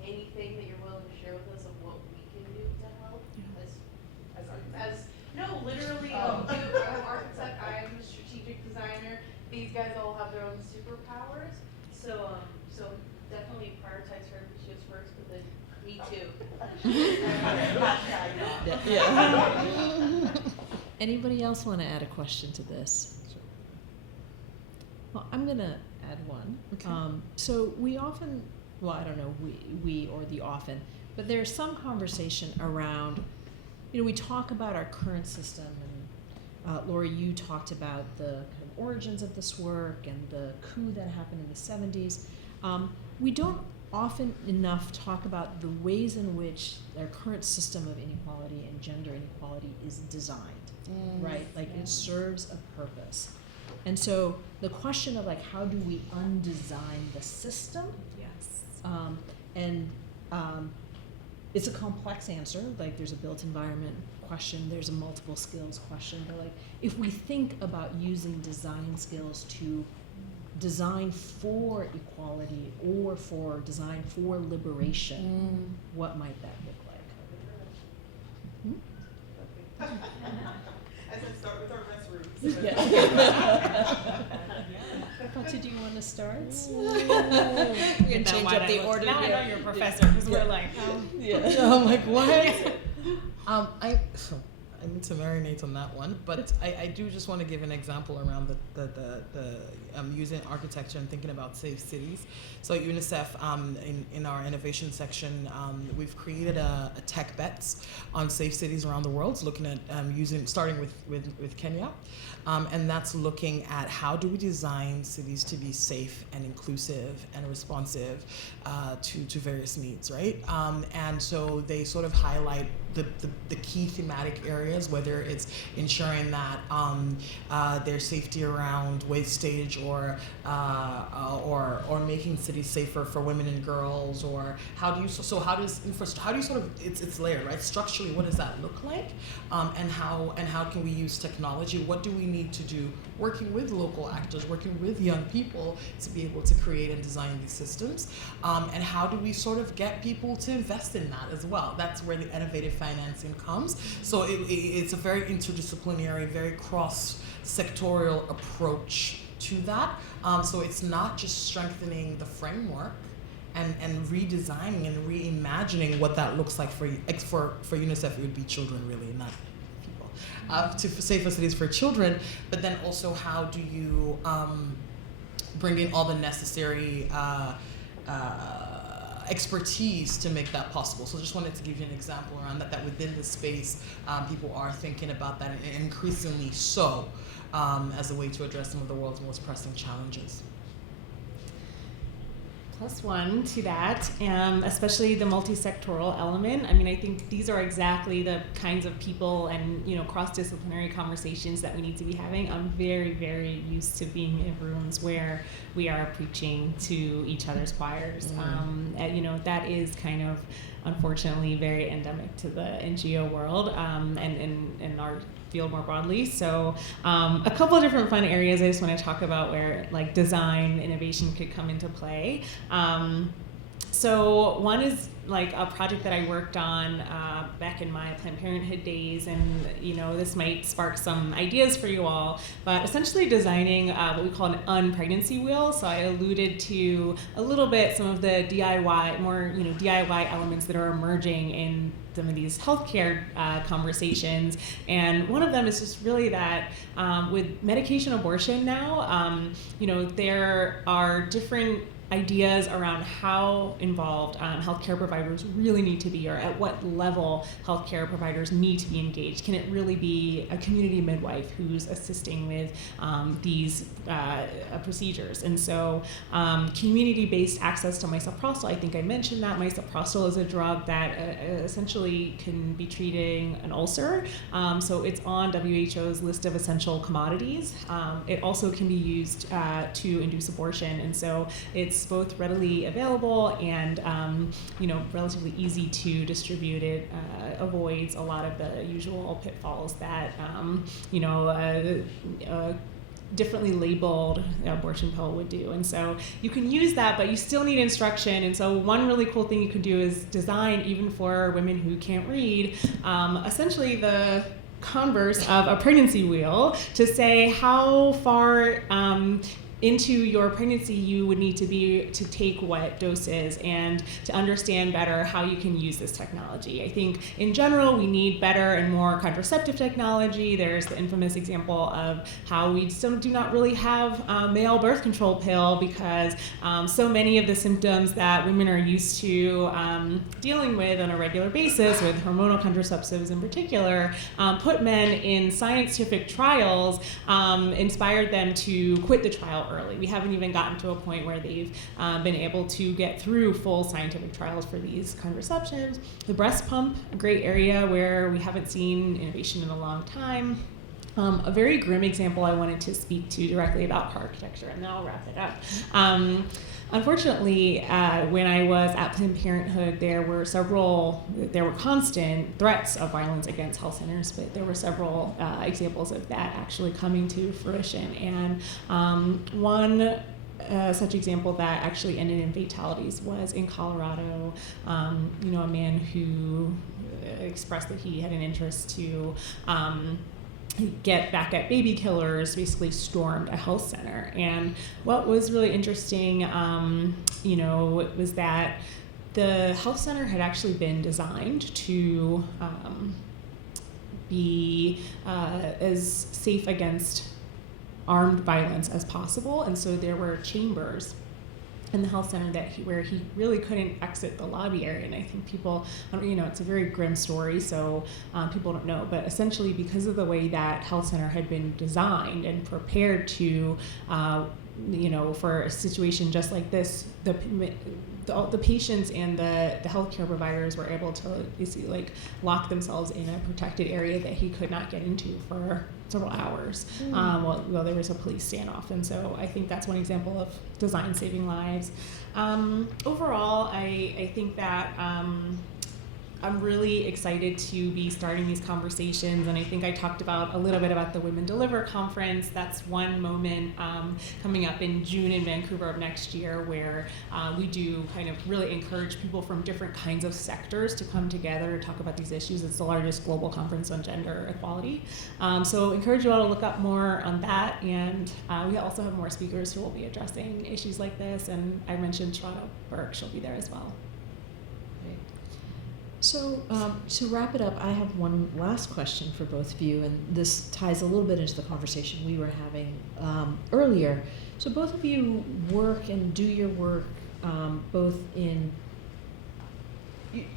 anything that you're willing to share with us of what we can do to help. Yeah. No, literally, I'm an architect, I'm a strategic designer. These guys all have their own superpowers. So definitely prioritize her issues first, but then me too. Yeah. Anybody else want to add a question to this? Well, I'm going to add one. Okay. So we often, well, I don't know, we or the often, but there's some conversation around, we talk about our current system, and Laura, you talked about the kind of origins of this work and the coup that happened in the 70s. We don't often enough talk about the ways in which our current system of inequality and gender inequality is designed, right? It serves a purpose. And so the question of how do we undesign the system? Yes. It's a complex answer. There's a built environment question, there's a multiple skills question, but if we think about using design skills to design for equality or for design for liberation, what might that look like? I said start with our restrooms. Yeah. Did you want to start? We're gonna change up the order. Now I know you're a professor because we're Yeah. I'm like, what? I need to marinate on that one, but I do just want to give an example around the using architecture and thinking about safe cities. So at UNICEF, in our innovation section, we've created a tech bets on safe cities around the world, looking at starting with Kenya, and that's looking at how do we design cities to be safe and inclusive and responsive to various needs, right? And so they sort of highlight the key thematic areas, whether it's ensuring that there's safety around wastage or making cities safer for women and girls, or how do you sort of it's layered, right? Structurally, what does that look like, and how can we use technology? What do we need to do, working with local actors, working with young people to be able to create and design these systems, and how do we sort of get people to invest in that as well? That's where the innovative financing comes. So it's a very interdisciplinary, very cross-sectorial approach to that. So it's not just strengthening the framework and redesigning and reimagining what that looks like for UNICEF. It would be children, really, not people. To safer cities for children, but then also how do you bring in all the necessary expertise to make that possible. So just wanted to give you an example around that within the space, people are thinking about that, and increasingly so, as a way to address some of the world's most pressing challenges. Plus one to that, especially the multi-sectoral element. I mean, I think these are exactly the kinds of people and, cross-disciplinary conversations that we need to be having. I'm very, very used to being in rooms where we are preaching to each other's choirs. That is kind of, unfortunately, very endemic to the NGO world, and our field more broadly. So a couple of different fun areas I just want to talk about where like design innovation could come into play. So one is like a project that I worked on back in my Planned Parenthood days, and this might spark some ideas for you all, but essentially designing what we call an unpregnancy wheel. So I alluded to a little bit some of the DIY elements that are emerging in some of these healthcare conversations, and one of them is just really that with medication abortion now, there are different ideas around how involved healthcare providers really need to be, or at what level healthcare providers need to be engaged. Can it really be a community midwife who's assisting with these procedures? And so community-based access to misoprostol, I think I mentioned that. Misoprostol is a drug that essentially can be treating an ulcer. So it's on WHO's list of essential commodities. It also can be used to induce abortion. And so it's both readily available and relatively easy to distribute. It avoids a lot of the usual pitfalls that differently labeled abortion pill would do. And so you can use that, but you still need instruction. And so one really cool thing you can do is design, even for women who can't read, essentially the converse of a pregnancy wheel, to say how far into your pregnancy you would need to be to take what doses, and to understand better how you can use this technology. I think in general we need better and more contraceptive technology. There's the infamous example of how we still do not really have a male birth control pill, because so many of the symptoms that women are used to dealing with on a regular basis, with hormonal contraceptives in particular, put men in scientific trials, inspired them to quit the trial early. We haven't even gotten to a point where they've been able to get through full scientific trials for these contraceptions. The breast pump, a great area where we haven't seen innovation in a long time. A very grim example I wanted to speak to directly about architecture, and then I'll wrap it up. Unfortunately, when I was at Planned Parenthood, there were constant threats of violence against health centers, but there were several examples of that actually coming to fruition. And one such example that actually ended in fatalities was in Colorado. A man who expressed that he had an interest to get back at baby killers, basically stormed a health center. And what was really interesting, was that the health center had actually been designed to be as safe against armed violence as possible. And so there were chambers in the health center where he really couldn't exit the lobby area. And I think people, it's a very grim story, so people don't know. But essentially, because of the way that health center had been designed and prepared to, for a situation just like this, the patients and the healthcare providers were able to basically lock themselves in a protected area that he could not get into for several hours while there was a police standoff. And so I think that's one example of design saving lives. Overall, I think that I'm really excited to be starting these conversations, and I think I talked a little bit about the Women Deliver conference. That's one moment coming up in June in Vancouver of next year, where we do kind of really encourage people from different kinds of sectors to come together to talk about these issues. It's the largest global conference on gender equality. So encourage you all to look up more on that, and we also have more speakers who will be addressing issues like this, and I mentioned Toronto Burke, she'll be there as well. So to wrap it up, I have one last question for both of you, and this ties a little bit into the conversation we were having earlier. So both of you work and do your work both in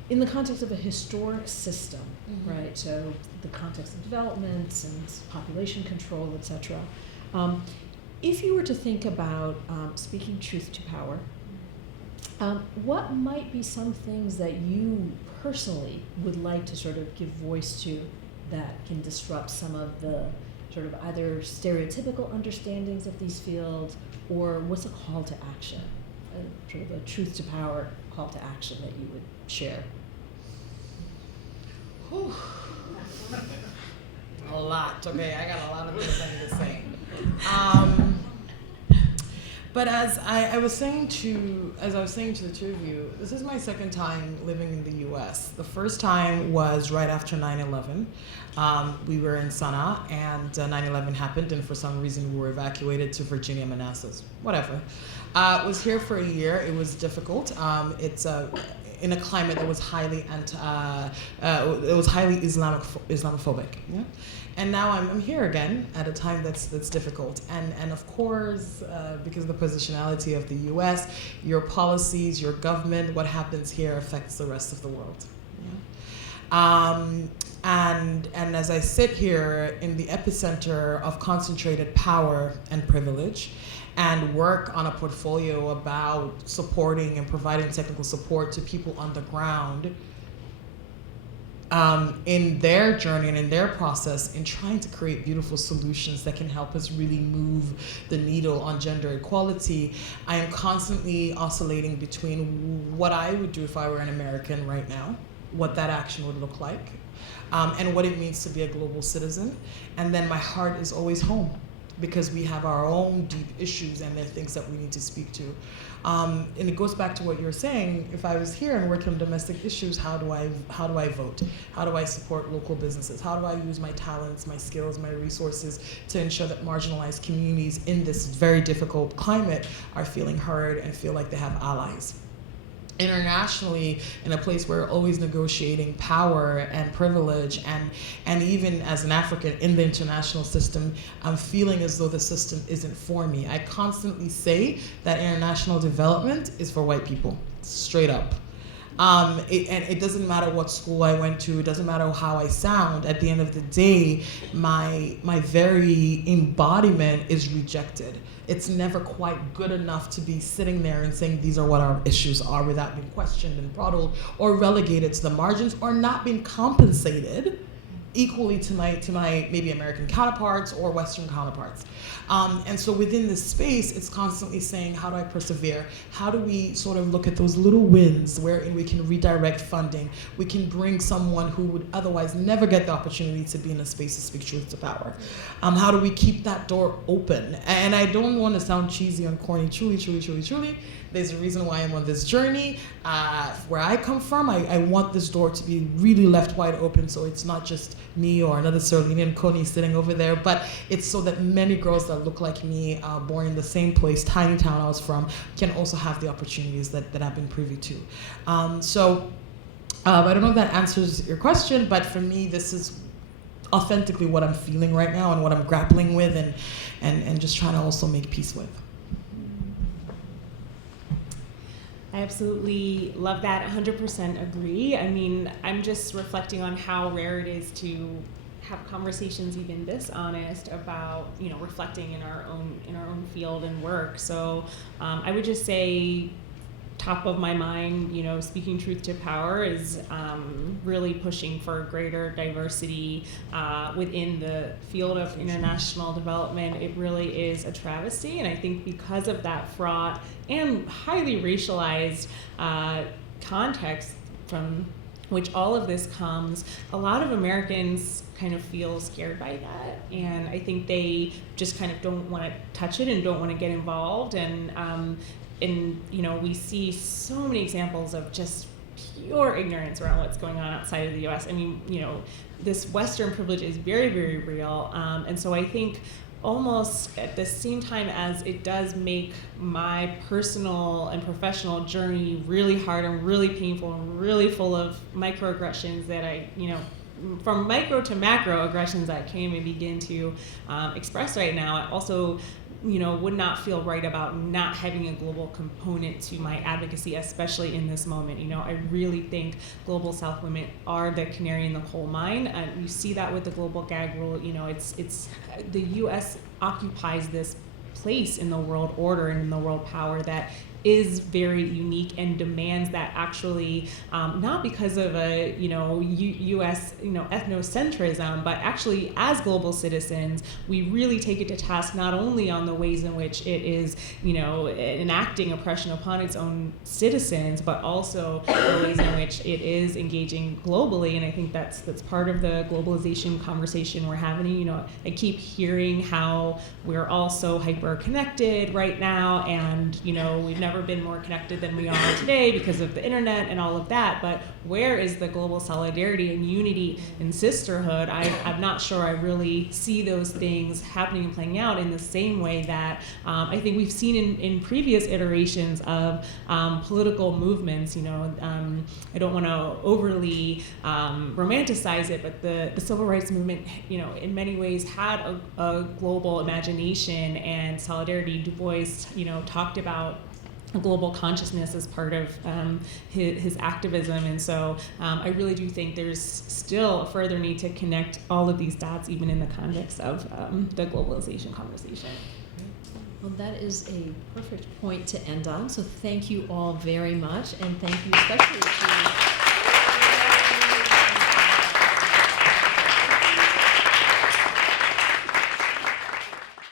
the context of a historic system, right? So the context of development and population control, etc. If you were to think about speaking truth to power, what might be some things that you personally would like to sort of give voice to that can disrupt some of the sort of either stereotypical understandings of these fields, or what's a call to action, sort of a truth to power call to action that you would share? Whew. A lot. Okay, I got a lot of things I need to say. But as I was saying to the two of you, this is my second time living in the U.S. The first time was right after 9/11. We were in Sana'a, and 9/11 happened, and for some reason we were evacuated to Virginia, Manassas, whatever. Was here for a year. It was difficult. It's in a climate that was highly Islamophobic. Yeah? And now I'm here again at a time that's difficult. And of course, because of the positionality of the US, your policies, your government, what happens here affects the rest of the world. Yeah? And as I sit here in the epicenter of concentrated power and privilege, and work on a portfolio about supporting and providing technical support to people on the ground in their journey and in their process in trying to create beautiful solutions that can help us really move the needle on gender equality, I am constantly oscillating between what I would do if I were an American right now, what that action would look like, and what it means to be a global citizen. And then my heart is always home, because we have our own deep issues and there are things that we need to speak to. And it goes back to what you're saying. If I was here and working on domestic issues, how do I vote? How do I support local businesses? How do I use my talents, my skills, my resources to ensure that marginalized communities in this very difficult climate are feeling heard and feel like they have allies? Internationally, in a place where we're always negotiating power and privilege, and even as an African in the international system, I'm feeling as though the system isn't for me. I constantly say that international development is for white people, straight up. And it doesn't matter what school I went to, it doesn't matter how I sound. At the end of the day, my very embodiment is rejected. It's never quite good enough to be sitting there and saying these are what our issues are without being questioned and throttled or relegated to the margins or not being compensated equally to my maybe American counterparts or Western counterparts. And so within this space, it's constantly saying, how do I persevere? How do we sort of look at those little wins wherein we can redirect funding? We can bring someone who would otherwise never get the opportunity to be in a space to speak truth to power. How do we keep that door open? And I don't want to sound cheesy or corny, truly. There's a reason why I'm on this journey. Where I come from, I want this door to be really left wide open, so it's not just me or another Sirlinian Coney sitting over there, but it's so that many girls that look like me, born in the same place, tiny town I was from, can also have the opportunities that I've been privy to. I don't know if that answers your question, but for me, this is authentically what I'm feeling right now and what I'm grappling with, and just trying to also make peace with. I absolutely love that. 100% agree. I mean, I'm just reflecting on how rare it is to have conversations even this honest about, you know, reflecting in our own field and work. So I would just say, top of my mind, you know, speaking truth to power is really pushing for greater diversity within the field of international development. It really is a travesty, and I think because of that fraught and highly racialized context from which all of this comes, a lot of Americans kind of feel scared by that, and I think they just kind of don't want to touch it and don't want to get involved, and you know, we see so many examples of just pure ignorance around what's going on outside of the U.S. I mean, you know, this Western privilege is very, very real, and so I think almost at the same time as it does make my personal and professional journey really hard and really painful and really full of microaggressions that I, you know, from micro to macro aggressions that I can't even begin to express right now, I also, you know, would not feel right about not having a global component to my advocacy, especially in this moment. You know, I really think Global South women are the canary in the coal mine. You see that with the global gag rule. You know, it's the U.S. occupies this place in the world order and in the world power that is very unique and demands that actually, not because of a, you know, U.S., you know, ethnocentrism, but actually as global citizens, we really take it to task not only on the ways in which it is, you know, enacting oppression upon its own citizens, but also the ways in which it is engaging globally. And I think that's part of the globalization conversation we're having. You know, I keep hearing how we're all so hyper connected right now, and, you know, we've never been more connected than we are today because of the internet and all of that, but where is the global solidarity and unity and sisterhood? I'm not sure I really see those things happening and playing out in the same way that I think we've seen in previous iterations of political movements. You know, I don't want to overly romanticize it, but the civil rights movement, you know, in many ways had a global imagination and solidarity. Du Bois, you know, talked about global consciousness as part of his activism, and so I really do think there's still a further need to connect all of these dots, even in the context of the globalization conversation. Well, that is a perfect point to end on. So thank you all very much, and thank you especially to